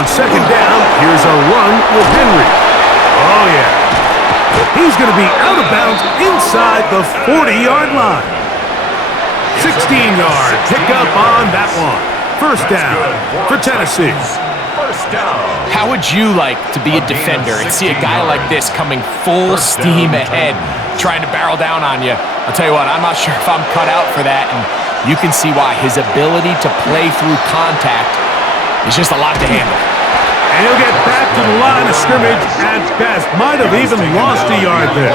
on second down, here's a run with Henry. Oh, yeah. He's going to be out of bounds inside the 40-yard line. 16-yard pickup on that one. First down for Tennessee. First down. How would you like to be a defender and see a guy like this coming full steam ahead, trying to barrel down on you? I'll tell you what, I'm not sure if I'm cut out for that, and you can see why. His ability to play through contact is just a lot to handle. And he'll get back to the line of scrimmage at best. Might have even lost a yard there.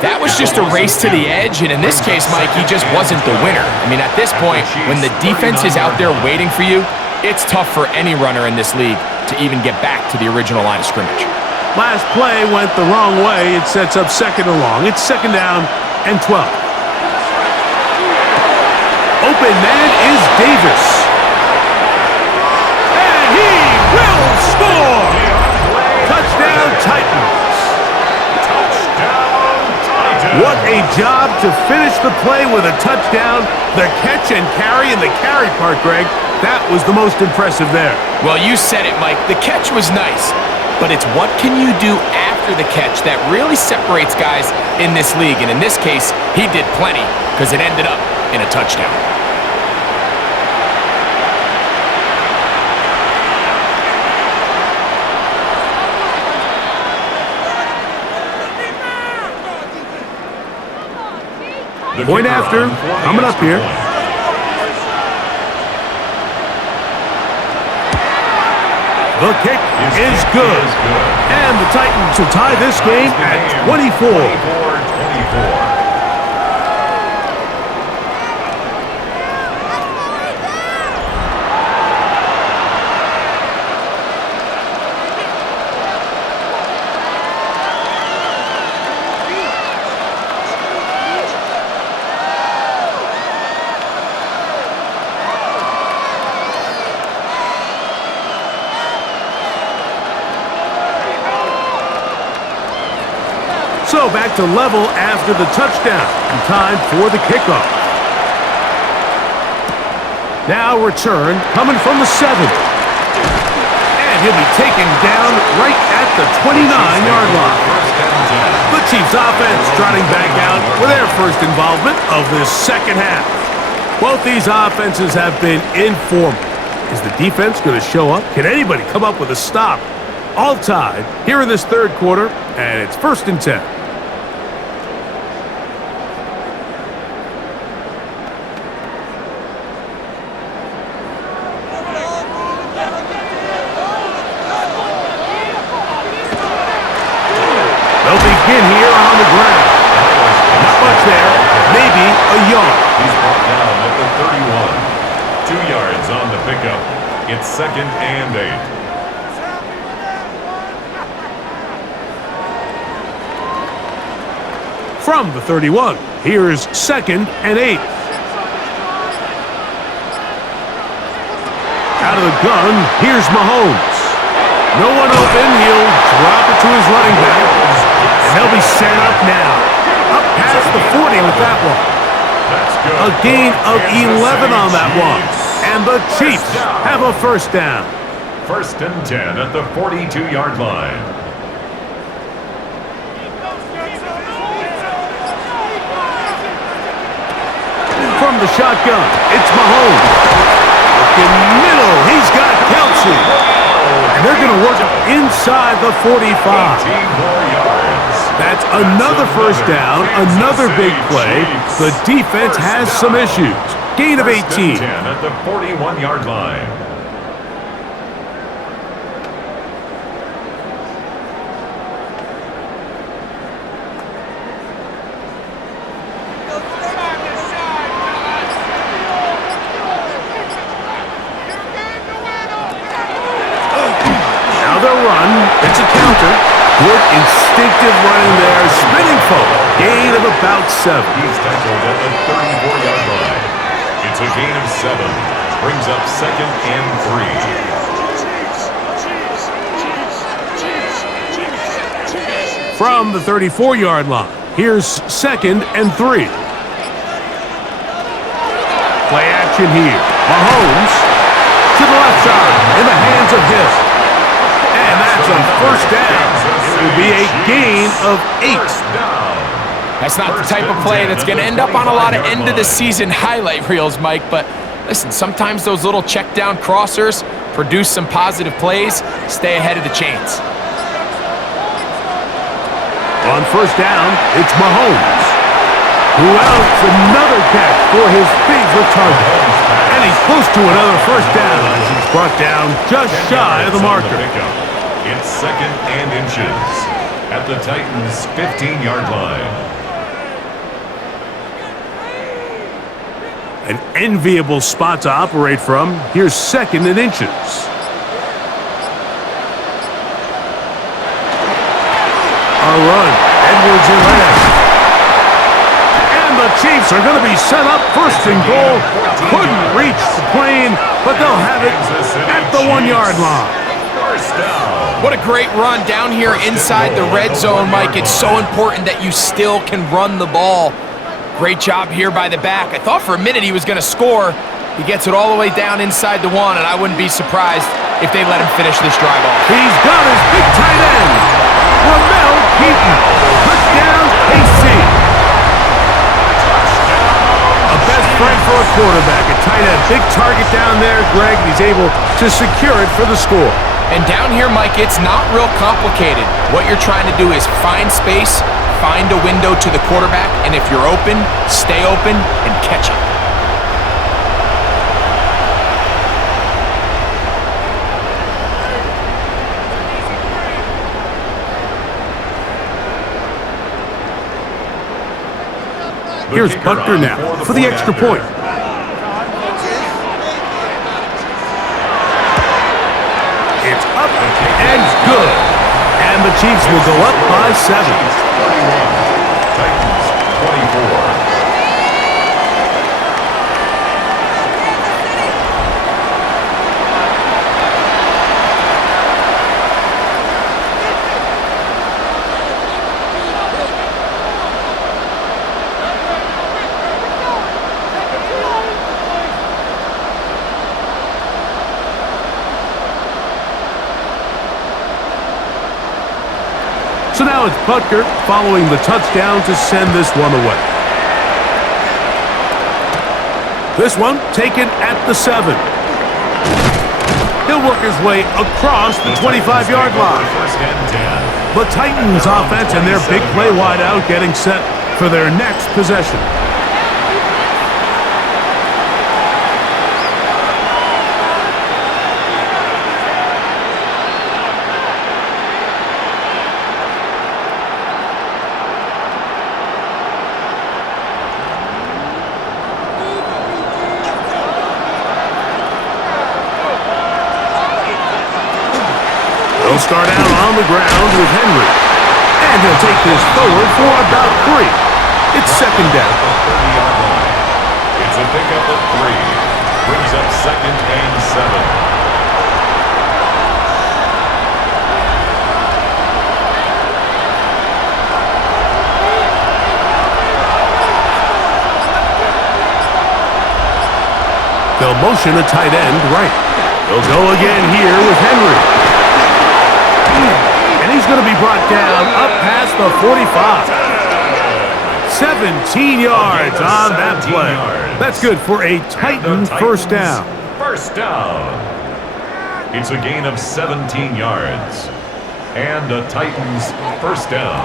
That was just a race to the edge, and in this case, Mike, he just wasn't the winner. I mean, at this point, when the defense is out there waiting for you, it's tough for any runner in this league to even get back to the original line of scrimmage. Last play went the wrong way. It sets up second and long. It's second down and 12. Open man is Davis. And he will score! Touchdown Titans. What a job to finish the play with a touchdown. The catch and carry, and the carry part, Greg, that was the most impressive there. Well, you said it, Mike. The catch was nice, but it's what can you do after the catch that really separates guys in this league. And in this case, he did plenty because it ended up in a touchdown. Point after, coming up here. The kick is good. And the Titans will tie this game at 24. So back to level after the touchdown, and time for the kickoff. Now return coming from the 7. And he'll be taken down right at the 29-yard line. The Chiefs offense trotting back out for their first involvement of this second half. Both these offenses have been informal. Is the defense going to show up? Can anybody come up with a stop? All tied here in this third quarter, and it's 1st and 10. They'll begin here on the ground. Not much there. Maybe a yard. He's brought down at the 31. 2 yards on the pickup. It's 2nd and 8. From the 31, here's 2nd and 8. Out of the gun, here's Mahomes. No one open. He'll drop it to his running back. And they'll be set up now. Up past the 40 with that one. A gain of 11 on that one. And the Chiefs have a first down. 1st and 10 at the 42-yard line. From the shotgun, it's Mahomes. In the middle, he's got Kelsey. And they're going to work inside the 45. 18 more yards. That's another first down, another big play. The defense has some issues. Gain of 18. 10 at the 41-yard line. Now they'll run. It's a counter. Good instinctive running there. Spinning forward. Gain of about 7. He's tackled at the 34-yard line. It's a gain of 7. Brings up 2nd and 3. From the 34-yard line, here's 2nd and 3. Play action here. Mahomes to the left side in the hands of Hill. And that's a first down. It will be a gain of 8. That's not the type of play that's going to end up on a lot of end-of-the-season highlight reels, Mike, but listen, sometimes those little check-down crossers produce some positive plays. Stay ahead of the chains. On first down, it's Mahomes, who outs another catch for his favorite target. And he's close to another first down as he's brought down just shy of the marker. It's 2nd and inches at the Titans' 15-yard line. An enviable spot to operate from. Here's 2nd and inches. A run. Edwards in left. And the Chiefs are going to be set up first and goal. Couldn't reach the plane, but they'll have it at the 1-yard line. What a great run down here inside the red zone, Mike. It's so important that you still can run the ball. Great job here by the back. I thought for a minute he was going to score. He gets it all the way down inside the 1, and I wouldn't be surprised if they let him finish this drive off. He's got his big tight end, Ramel Keaton. Touchdown, KC. A best friend for a quarterback. A tight end. Big target down there, Greg. He's able to secure it for the score. And down here, Mike, it's not real complicated. What you're trying to do is find space, find a window to the quarterback, and if you're open, stay open and catch it. Here's Butker now for the extra point. It's up and good. And the Chiefs will go up by 7. Titans 24. So now it's Butker following the touchdown to send this one away. This one taken at the 7. He'll work his way across the 25-yard line. The Titans offense and their big play wideout getting set for their next possession. He'll start out on the ground with Henry. And he'll take this forward for about 3. It's 2nd down. It's a pickup of 3. Brings up 2nd and 7. They'll motion a tight end right. They'll go again here with Henry. And he's going to be brought down up past the 45. 17 yards on that play. That's good for a Titan first down. First down. It's a gain of 17 yards. And a Titans first down.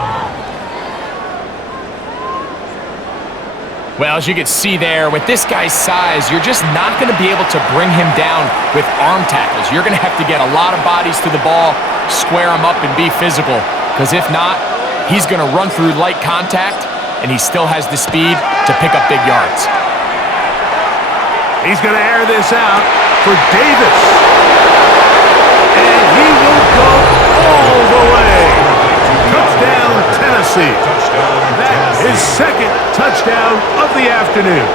Well, as you can see there, with this guy's size, you're just not going to be able to bring him down with arm tackles. You're going to have to get a lot of bodies to the ball, square him up, and be physical. Because if not, he's going to run through light contact, and he still has the speed to pick up big yards. He's going to air this out for Davis. And he will go all the way. Touchdown, Tennessee. That is 2nd touchdown of the afternoon.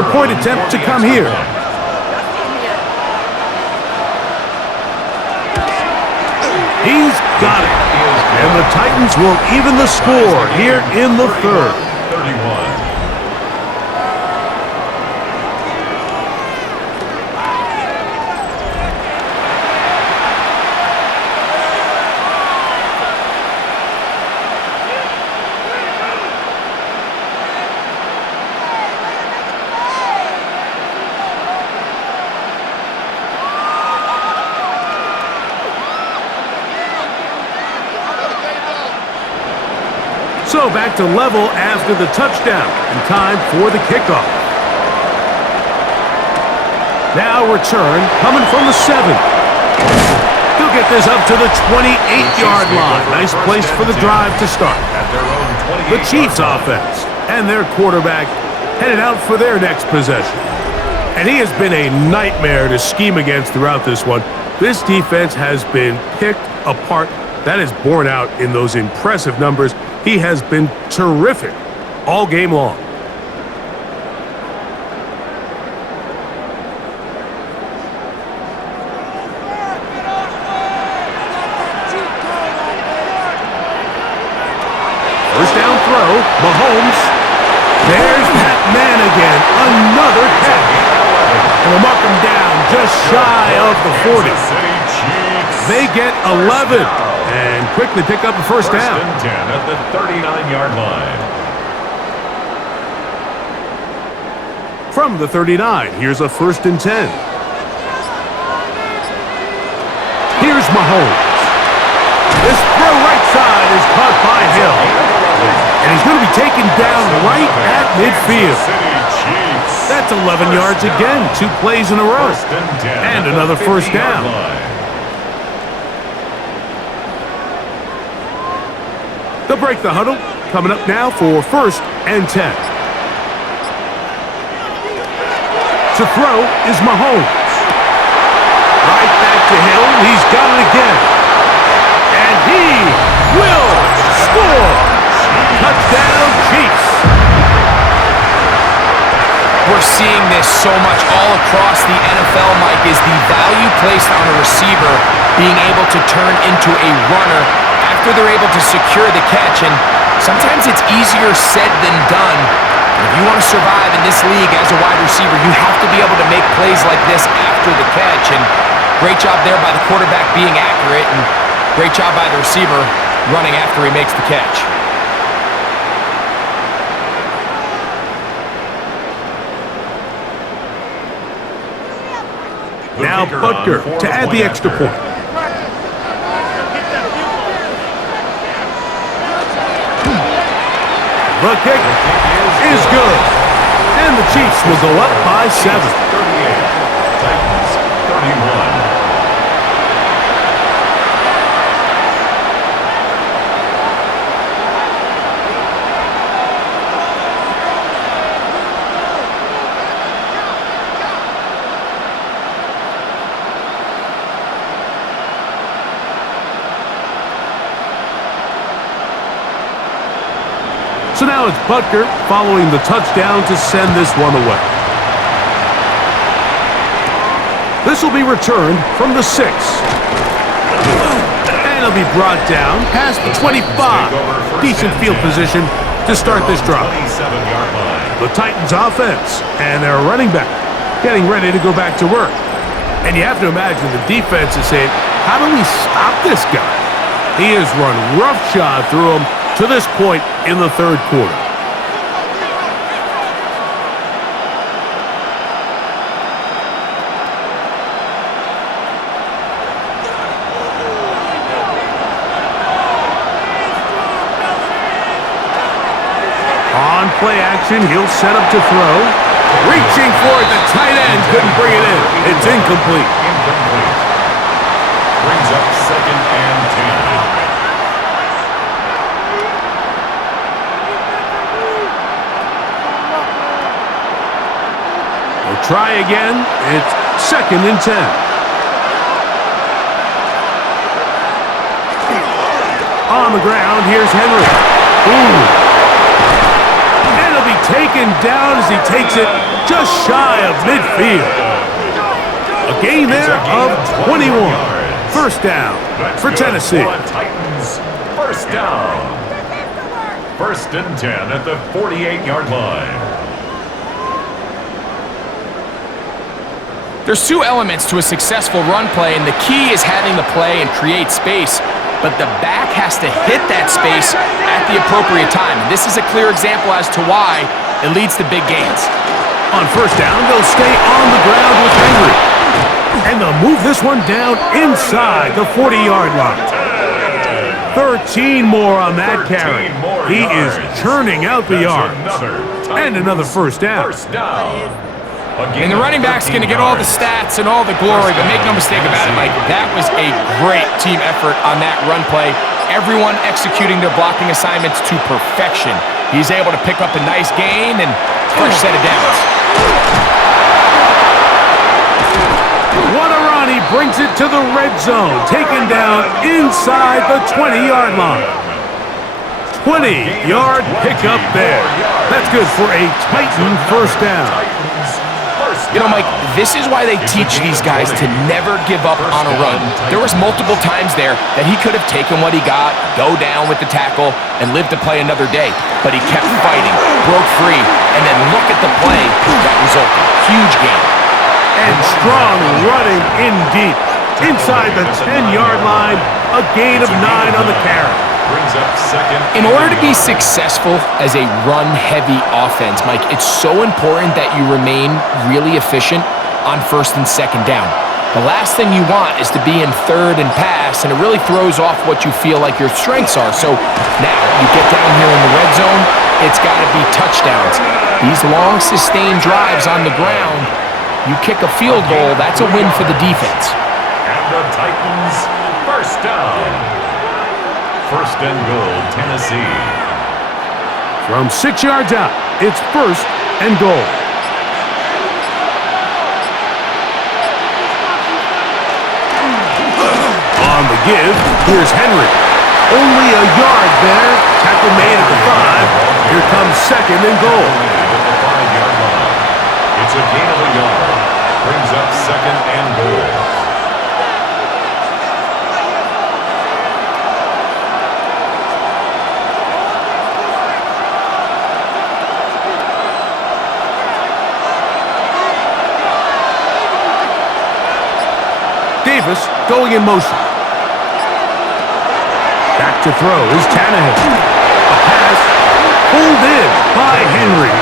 extra point attempt to come here. He's got it. And the Titans will even the score here in the third. 31. So back to level after the touchdown, and time for the kickoff. Now return coming from the 7. He'll get this up to the 28-yard line. Nice place for the drive to start. The Chiefs offense and their quarterback headed out for their next possession. And he has been a nightmare to scheme against throughout this one. This defense has been picked apart. That is borne out in those impressive numbers. He has been terrific all game long. First down throw, Mahomes. There's that man again, another catch. And we'll mark him down just shy of the 40. They get 11 and quickly pick up a first down. First and 10 at the 39-yard line. From the 39, here's a first and 10. Here's Mahomes. This throw right side is caught by Hill. And he's going to be taken down right at midfield. That's 11 yards again, 2 plays in a row. And another first down. They'll break the huddle. Coming up now for first and 10. To throw is Mahomes. Right back to Hill. He's got it again. And he will score. Touchdown, Chiefs. We're seeing this so much all across the NFL, Mike, is the value placed on a receiver being able to turn into a runner after they're able to secure the catch. And sometimes it's easier said than done. If you want to survive in this league as a wide receiver, you have to be able to make plays like this after the catch. And great job there by the quarterback being accurate, and great job by the receiver running after he makes the catch. Now Butker to add the extra point. The kick is good. And the Chiefs will go up by 7. 38. Titans 31. So now it's Butker following the touchdown to send this one away. This will be returned from the 6. And it'll be brought down past the 25. Decent field position to start this drive. The Titans offense and their running back getting ready to go back to work. And you have to imagine the defense is saying, how do we stop this guy? He has run roughshod through him to this point in the third quarter. On play action, he'll set up to throw. Reaching for it, the tight end couldn't bring it in. It's incomplete. Brings up second and 10. Try again. It's second and 10. On the ground, here's Henry. Ooh. And it'll be taken down as he takes it just shy of midfield. A gain there of 21. First down for Tennessee. Titans, first down. First and 10 at the 48-yard line. There's two elements to a successful run play, and the key is having the play and create space. But the back has to hit that space at the appropriate time. And this is a clear example as to why it leads to big gains. On first down, they'll stay on the ground with Henry. And they'll move this one down inside the 40-yard line. 13 more on that carry. He is churning out the yards. And another first down. And the running back's going to get all the stats and all the glory, but make no mistake about it, Mike, that was a great team effort on that run play. Everyone executing their blocking assignments to perfection. He's able to pick up a nice gain and first set of downs. He brings it to the red zone, taken down inside the 20-yard line. 20-yard pickup there. That's good for a Titan first down. You know, Mike, this is why they teach these guys to never give up on a run. There was multiple times there that he could have taken what he got, go down with the tackle, and live to play another day. But he kept fighting, broke free, and then look at the play that resulted. Huge gain. And strong running in deep. Inside the 10-yard line, a gain of 9 on the carry. In order to be successful as a run-heavy offense, Mike, it's so important that you remain really efficient on first and second down. The last thing you want is to be in third and pass, and it really throws off what you feel like your strengths are. So now you get down here in the red zone, it's got to be touchdowns. These long, sustained drives on the ground, you kick a field goal, that's a win for the defense. And the Titans, first down. First and goal, Tennessee. From 6 yards out, it's first and goal. On the give, here's Henry. Only a yard there. Tackle made at the 5. Here comes second and goal. At the 5-yard line. It's a gain of a yard. Brings up second and goal. Davis going in motion. Back to throw is Tannehill. A pass pulled in by Henry.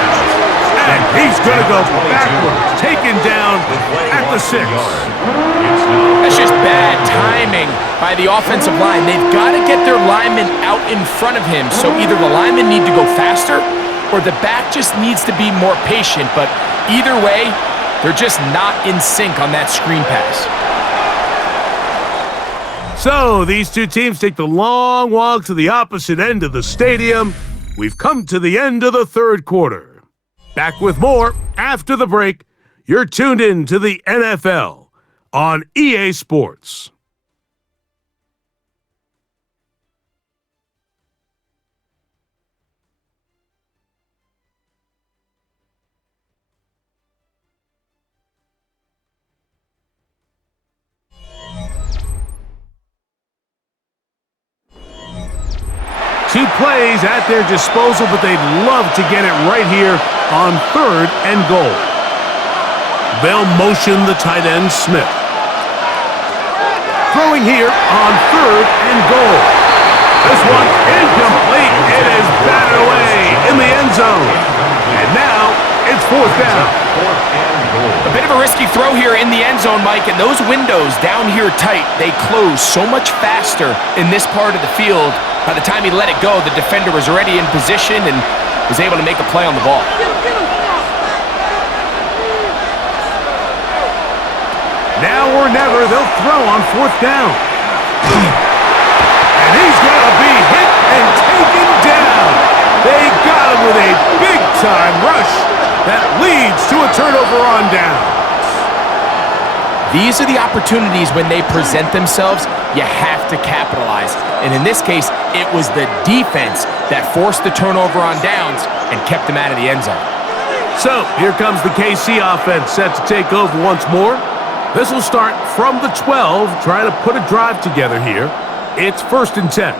And he's going to go backwards, taken down at the 6. That's just bad timing by the offensive line. They've got to get their linemen out in front of him, so either the linemen need to go faster or the back just needs to be more patient. But either way, they're just not in sync on that screen pass. So these two teams take the long walk to the opposite end of the stadium. We've come to the end of the third quarter. Back with more after the break. You're tuned in to the NFL on EA Sports. Two plays at their disposal, but they'd love to get it right here on third and goal. They'll motion the tight end, Smith. Throwing here on third and goal. This one incomplete. It is batted away in the end zone. And now it's fourth down. A bit of a risky throw here in the end zone, Mike, and those windows down here tight, they close so much faster in this part of the field. By the time he let it go, the defender was already in position and was able to make a play on the ball. Now or never, they'll throw on fourth down. And he's going to be hit and taken down. They got him with a big-time rush that leads to a turnover on downs. These are the opportunities when they present themselves, you have to capitalize. And in this case, it was the defense that forced the turnover on downs and kept them out of the end zone. So here comes the KC offense set to take over once more. This will start from the 12, trying to put a drive together here. It's 1st and 10.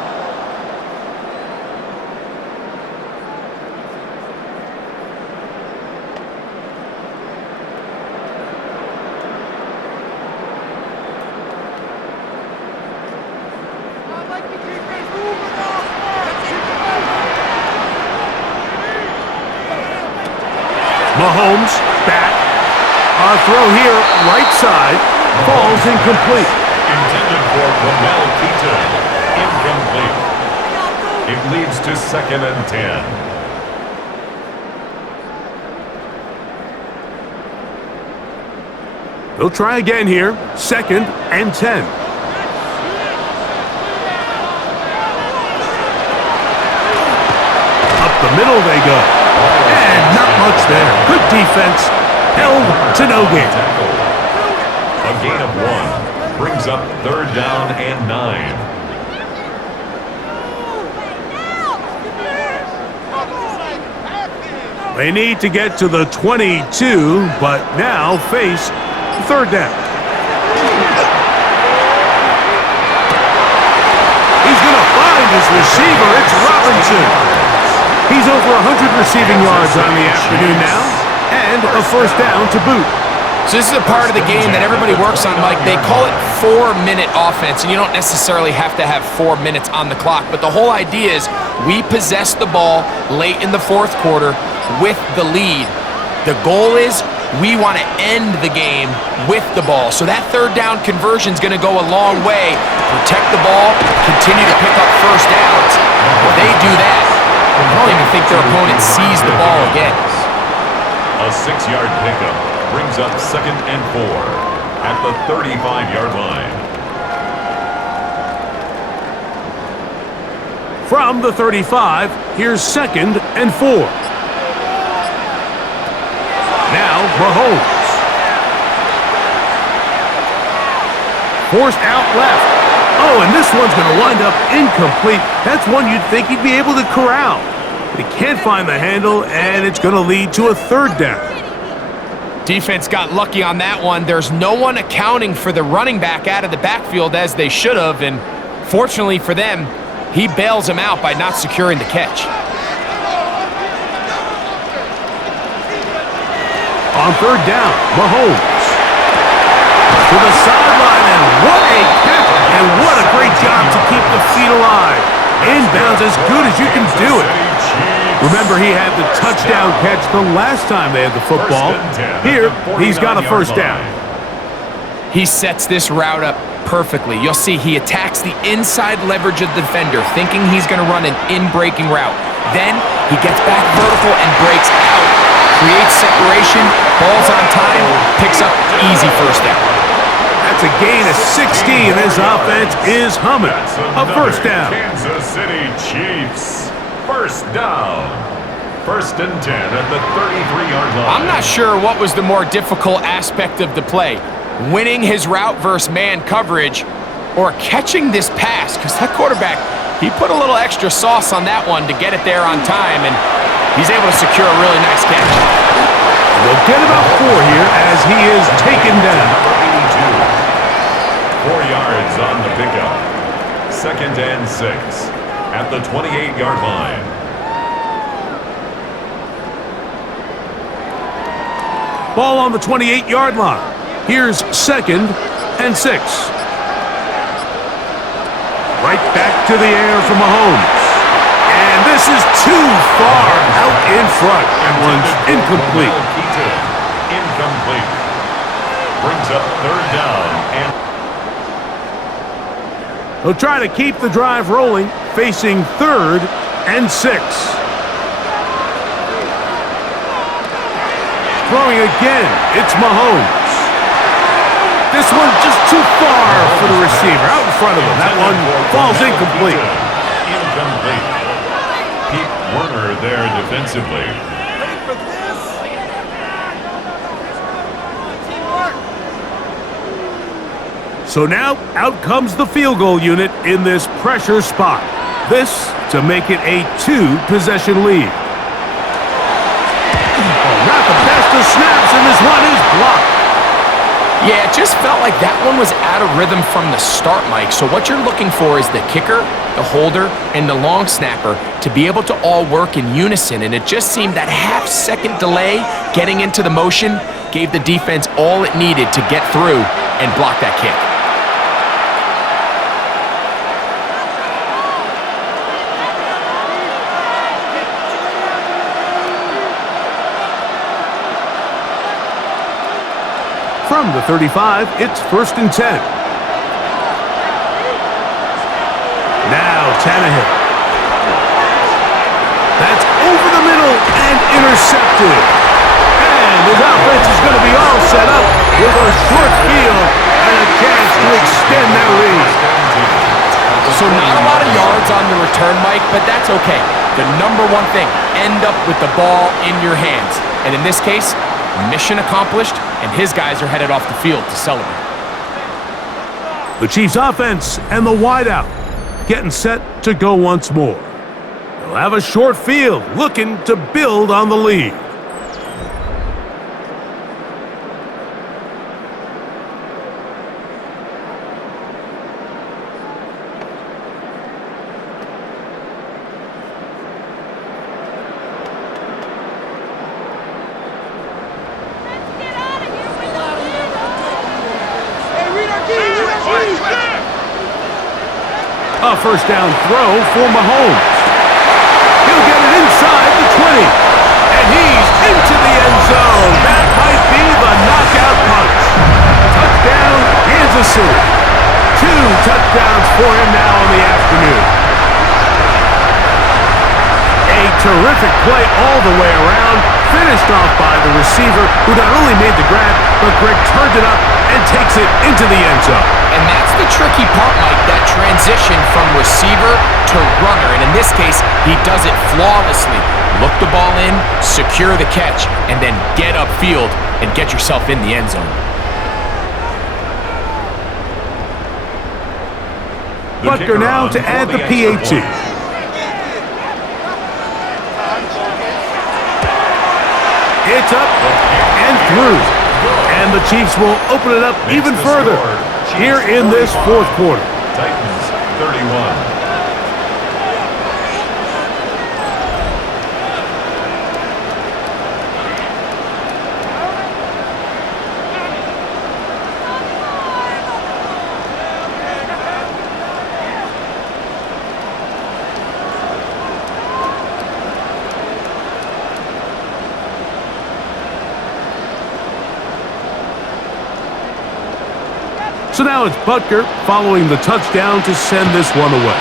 Mahomes back. Our throw here, right side, falls incomplete. Intended for Ramel Keaton. Incomplete. It leads to 2nd and 10. They'll try again here, 2nd and 10. Up the middle they go. And not much there. Good defense. Held to no gain. A gain of 1 brings up 3rd down and 9. They need to get to the 22, but now face 3rd down. He's going to find his receiver. It's Robinson. He's over 100 receiving yards on the afternoon now, and a 1st down to boot. So this is a part of the game that everybody works on, Mike. They call it 4-minute offense, and you don't necessarily have to have 4 minutes on the clock, but the whole idea is we possess the ball late in the 4th quarter with the lead. The goal is we want to end the game with the ball. So that 3rd down conversion is going to go a long way. Protect the ball, continue to pick up 1st downs. If they do that, I don't even think their opponent sees the ball again. A 6-yard pickup brings up 2nd and 4 at the 35-yard line. From the 35, here's 2nd and 4. Now Mahomes. Forced out left. Oh, and this one's going to wind up incomplete. That's one you'd think he'd be able to corral. But he can't find the handle, and it's going to lead to a 3rd down. Defense got lucky on that one. There's no one accounting for the running back out of the backfield as they should have, and fortunately for them, he bails him out by not securing the catch. On 3rd down, Mahomes. To the sideline, and what a catch, and what a great job to keep the feet alive. Inbounds as good as you can do it. Remember, he had the touchdown catch the last time they had the football. Here, he's got a 1st down. He sets this route up perfectly. You'll see he attacks the inside leverage of the defender, thinking he's going to run an in-breaking route. Then he gets back vertical and breaks out. Creates separation, ball's on time, picks up easy 1st down. That's a gain of 60, and this offense is humming. A 1st down. Kansas City Chiefs. 1st down. 1st and 10 at the 33-yard line. I'm not sure what was the more difficult aspect of the play. Winning his route versus man coverage or catching this pass, because that quarterback, he put a little extra sauce on that one to get it there on time, and he's able to secure a really nice catch. They'll get about 4 here as he is taken down. Number 82. 4 yards on the pickup. 2nd and 6 at the 28-yard line. Ball on the 28-yard line. Here's 2nd and 6. Right back to the air for Mahomes. And this is too far out in front. That one's incomplete. Incomplete. Brings up 3rd down and He'll try to keep the drive rolling, facing 3rd and 6. Throwing again, it's Mahomes. This one just too far for the receiver, out in front of him. That one falls incomplete. Incomplete. Pete Werner there defensively. So now, out comes the field goal unit in this pressure spot. This to make it a 2-possession lead. Oh, not the best of snaps, and this one is blocked. Yeah, it just felt like that one was out of rhythm from the start, Mike. So what you're looking for is the kicker, the holder, and the long snapper to be able to all work in unison. And it just seemed that half-second delay getting into the motion gave the defense all it needed to get through and block that kick. From the 35, it's 1st and 10. Now Tannehill. That's over the middle and intercepted. And his offense is going to be all set up with a short field and a chance to extend their lead. So not a lot of yards on the return, Mike, but that's okay. The number one thing, end up with the ball in your hands. And in this case, mission accomplished, and his guys are headed off the field to celebrate. The Chiefs offense and the wideout getting set to go once more. They'll have a short field looking to build on the lead. A first down throw for Mahomes. He'll get it inside the 20. And he's into the end zone. That might be the knockout punch. Touchdown, Kansas City. 2 touchdowns for him now in the afternoon. A terrific play all the way around. Finished off by the receiver, who not only made the grab, but Greg turned it up and takes it into the end zone. And that's the tricky part, Mike, that transition from receiver to runner. And in this case, he does it flawlessly. Look the ball in, secure the catch, and then get upfield and get yourself in the end zone. Butker now to add the PAT. It's up and through. And the Chiefs will open it up even further here in this 4th quarter. Titans 31. So now it's Butker following the touchdown to send this one away.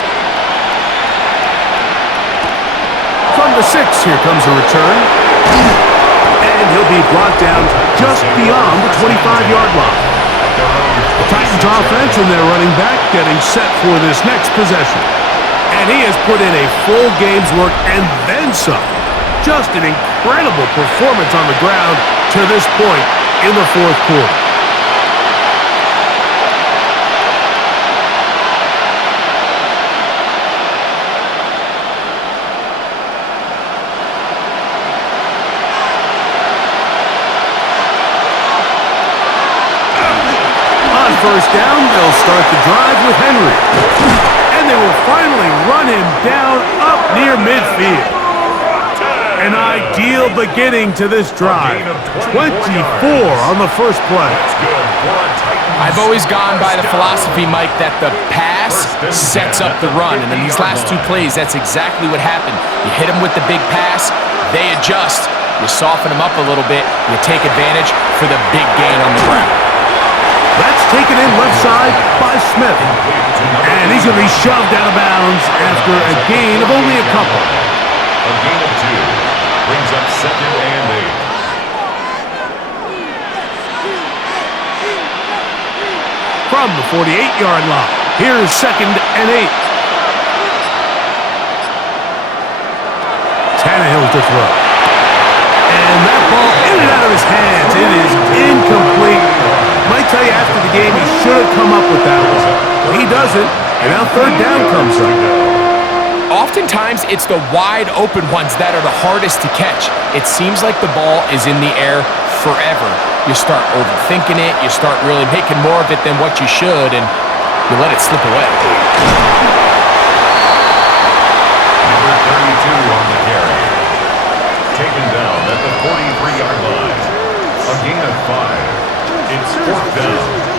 From the 6, here comes a return. And he'll be brought down just beyond the 25-yard line. The Titans offense and their running back getting set for this next possession. And he has put in a full game's work and then some. Just an incredible performance on the ground to this point in the 4th quarter. First down, they'll start the drive with Henry. And they will finally run him down up near midfield. An ideal beginning to this drive. 24 on the first play. I've always gone by the philosophy, Mike, that the pass sets up the run. And in these last 2 plays, that's exactly what happened. You hit them with the big pass, they adjust. You soften them up a little bit, you take advantage for the big gain on the ground. That's taken in left side by Smith. And he's going to be shoved out of bounds after a gain of only a couple. A gain of 2 brings up 2nd and 8. From the 48-yard line, here's 2nd and 8. Tannehill to throw. And that ball in and out of his hands. It is incomplete. Might tell you after the game, he should have come up with that one. He doesn't, and now third down comes up. Oftentimes, it's the wide open ones that are the hardest to catch. It seems like the ball is in the air forever. You start overthinking it, you start really making more of it than what you should, and you let it slip away. Number 32 on the carry. Taken down at the 43-yard line. A gain of 5. It's fourth down.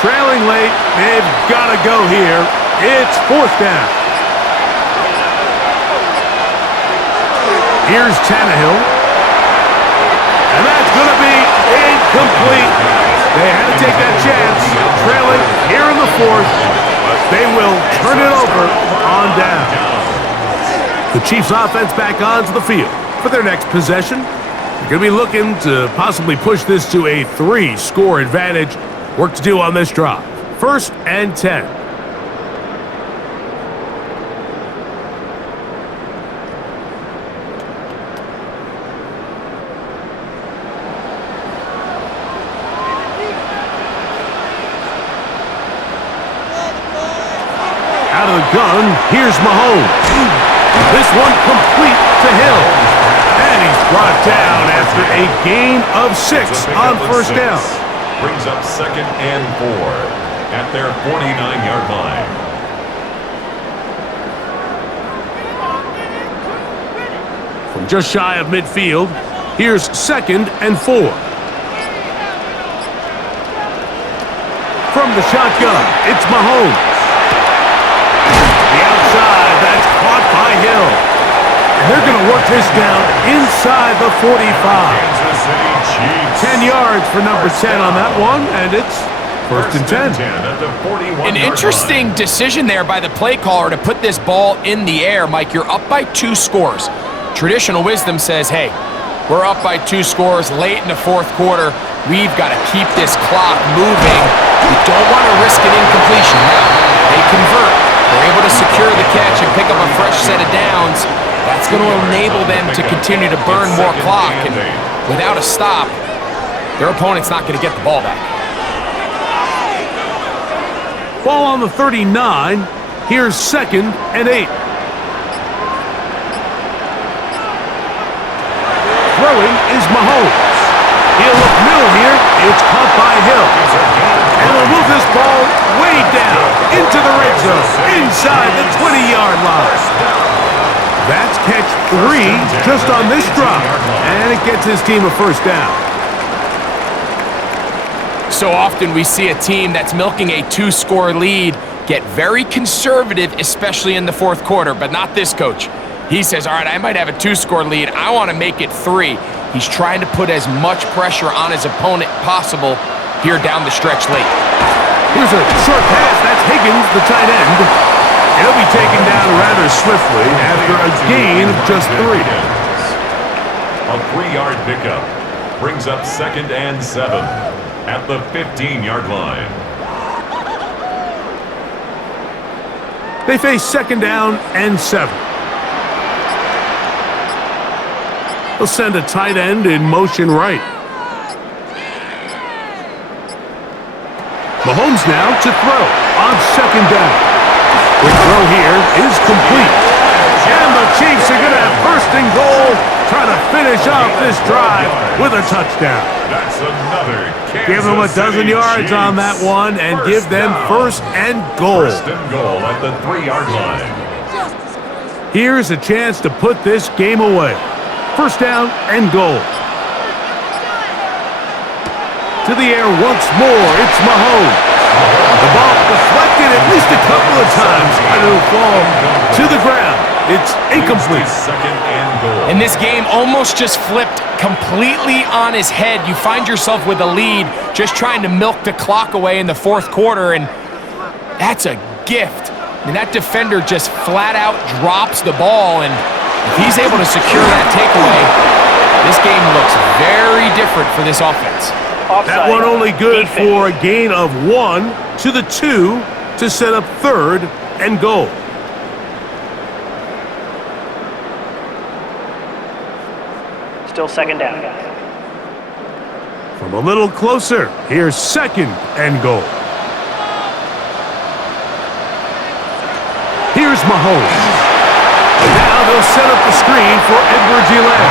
Trailing late, they've got to go here. It's fourth down. Here's Tannehill. And that's going to be incomplete. They had to take that chance. Trailing here in the fourth. But they will turn it over on down. The Chiefs offense back onto the field for their next possession. They're going to be looking to possibly push this to a 3-score advantage. Work to do on this drive. First and 10. Out of the gun, here's Mahomes. This one complete to Hill. And he's brought down after a gain of 6 on first down. Brings up second and 4 at their 49-yard line. From just shy of midfield, here's second and 4. From the shotgun, it's Mahomes. The outside, that's caught by Hill. And they're going to work this down inside the 45. Kansas City Chiefs. 10 yards for number 10 on that one, and it's first and 10. At the 41-yard An interesting line. decision there by the play caller to put this ball in the air. Mike, you're up by 2 scores. Traditional wisdom says, hey, we're up by 2 scores late in the fourth quarter. We've got to keep this clock moving. We don't want to risk an incompletion. Now, they convert. They're able to secure the catch and pick up a fresh set of downs. That's going to enable them to continue to burn more clock. And without a stop, their opponent's not going to get the ball back. Ball on the 39. Here's second and 8. Throwing is Mahomes. He'll look middle here. It's caught by Hill. And they'll move this ball way down into the red zone, inside the 20-yard line. That's catch 3 just on this drive. And it gets his team a first down. So often we see a team that's milking a 2-score lead get very conservative, especially in the fourth quarter, but not this coach. He says, all right, I might have a 2-score lead. I want to make it 3. He's trying to put as much pressure on his opponent possible here down the stretch late. Here's a short pass. That's Higgins, the tight end. He'll be taken down rather swiftly after a gain of just 3. A 3-yard pickup brings up second and 7 at the 15-yard line. They face second down and 7. They'll send a tight end in motion right. Mahomes now to throw on second down. The throw here is complete. And the Chiefs are going to have first and goal, trying to finish off this drive with a touchdown. That's another Kansas Give them a dozen City yards on that Chiefs. one and First give them down. first and goal. First and goal at the 3-yard line. Here's a chance to put this game away. First down and goal. To the air once more, it's Mahomes. The ball deflected at least a couple of times, and it'll fall to the ground. It's incomplete. Second and goal. And this game almost just flipped completely on his head. You find yourself with a lead, just trying to milk the clock away in the fourth quarter, and that's a gift. I mean, that defender just flat out drops the ball, and if he's able to secure that takeaway, this game looks very different for this offense. That one only good for a gain of 1 to the 2 to set up third and goal. Still second down. From a little closer, here's second and goal. Here's Mahomes. Now they'll set up the screen for Edwards-Helaire.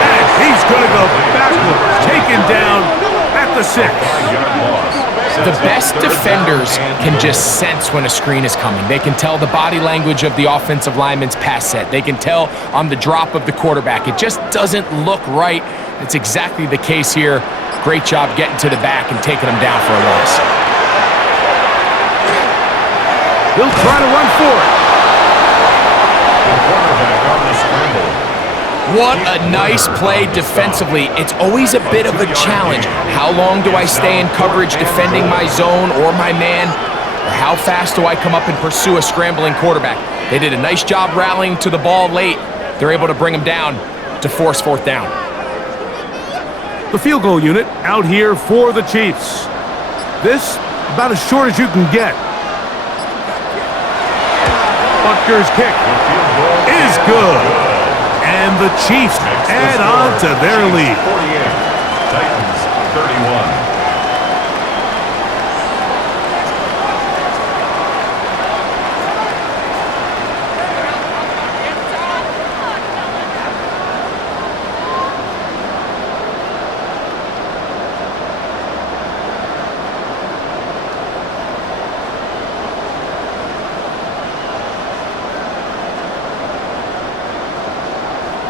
And he's going to go backwards, taken down at the 6. The best defenders can just sense when a screen is coming. They can tell the body language of the offensive lineman's pass set. They can tell on the drop of the quarterback. It just doesn't look right. It's exactly the case here. Great job getting to the back and taking him down for a loss. He'll try to run for it. Quarterback on the scramble. What a nice play defensively. It's always a bit of a challenge. How long do I stay in coverage defending my zone or my man? Or how fast do I come up and pursue a scrambling quarterback? They did a nice job rallying to the ball late. They're able to bring him down to force fourth down. The field goal unit out here for the Chiefs. This about as short as you can get. Butker's kick is good. And the Chiefs add on to their lead. 48. Titans 31.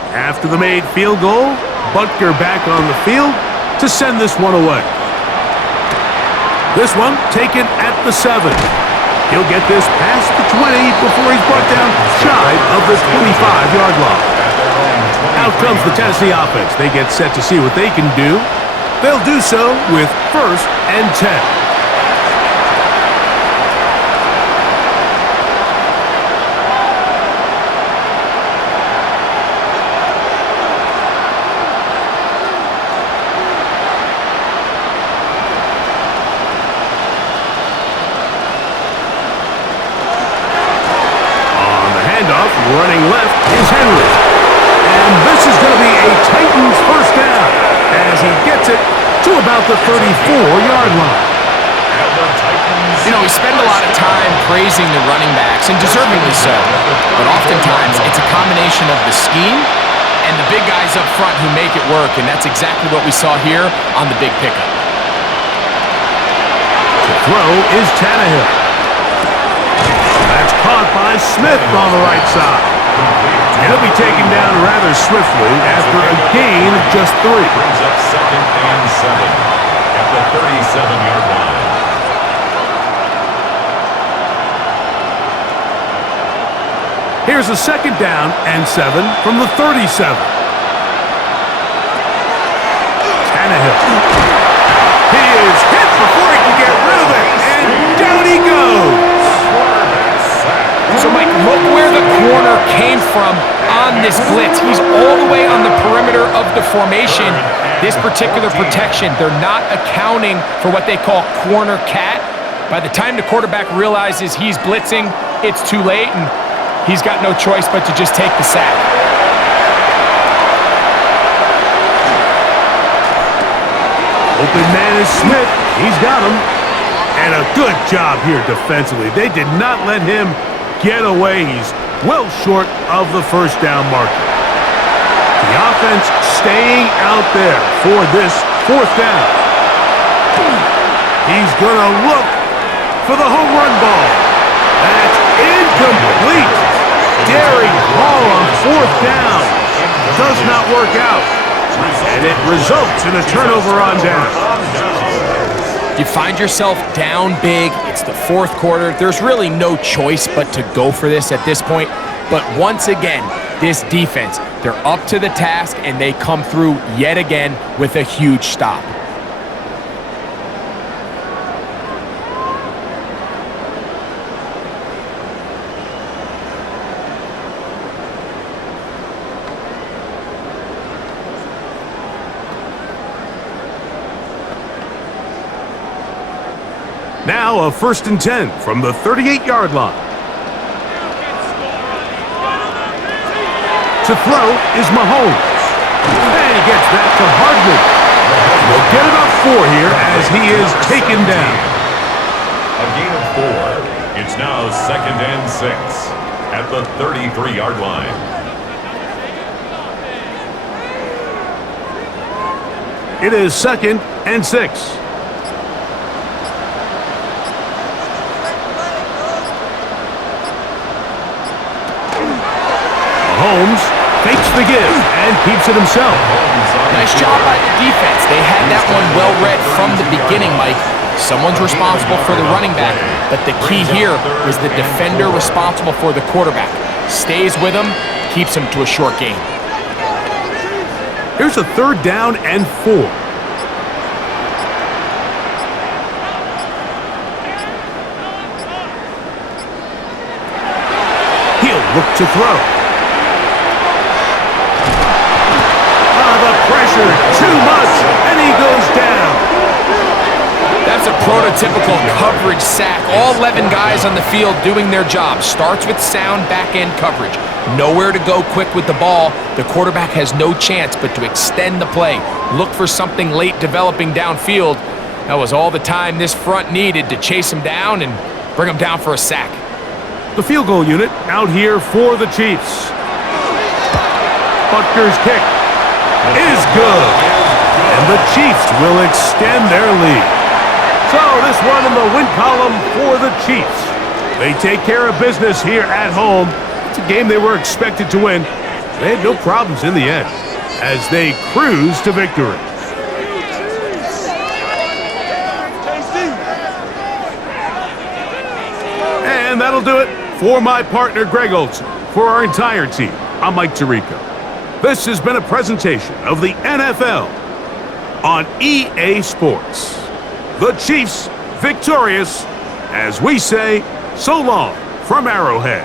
After the made field goal, Butker back on the field to send this one away. This one taken at the 7. He'll get this past the 20 before he's brought down shy of the 25-yard line. Out comes the Tennessee offense. They get set to see what they can do. They'll do so with 1st and 10. Running left is Henry. And this is going to be a Titans first down as he gets it to about the 34-yard line. You know, we spend a lot of time praising the running backs, and deservingly so. But oftentimes, it's a combination of the scheme and the big guys up front who make it work, and that's exactly what we saw here on the big pickup. The throw is Tannehill. That's caught by Smith on the right side. And he'll be taken down rather swiftly after a gain of just 3. Brings up 2nd and 7 at the 37-yard line. Here's a 2nd down and 7 from the 37. Tannehill. He is hit before he can get rid of it, and down he goes. So, Mike, look where the corner came from on this blitz. He's all the way on the perimeter of the formation. This particular protection, they're not accounting for what they call corner cat. By the time the quarterback realizes he's blitzing, it's too late, and he's got no choice but to just take the sack. Open man is Smith. He's got him. And a good job here defensively. They did not let him get away. He's well short of the first down marker. The offense staying out there for this 4th down. He's going to look for the home run ball. That's incomplete. Daring ball on 4th down. Does not work out. And it results in a turnover on down. You find yourself down big. It's the 4th quarter. There's really no choice but to go for this at this point. But once again, this defense, they're up to the task, and they come through yet again with a huge stop. Now a 1st and 10 from the 38-yard line. To throw is Mahomes. And he gets that to Hardman. We'll get about 4 here as he is taken down. A gain of 4. It's now 2nd and 6 at the 33-yard line. It is 2nd and 6. Holmes fakes the give and keeps it himself. Nice job by the defense. They had that one well read from the beginning, Mike. Someone's responsible for the running back, but the key here was the defender responsible for the quarterback. Stays with him, keeps him to a short gain. Here's a 3rd down and 4. He'll look to throw. Pressure too much, and he goes down. That's a prototypical coverage sack. All 11 guys on the field doing their job. Starts with sound back-end coverage. Nowhere to go quick with the ball. The quarterback has no chance but to extend the play. Look for something late developing downfield. That was all the time this front needed to chase him down and bring him down for a sack. The field goal unit out here for the Chiefs. Butker's kick is good, and the Chiefs will extend their lead. So this one in the win column for the Chiefs. They take care of business here at home. It's a game they were expected to win. They had no problems in the end as they cruise to victory. And that'll do it for my partner Greg Olson. For our entire team, I'm Mike Tirico. This has been a presentation of the NFL on EA Sports. The Chiefs victorious as we say so long from Arrowhead.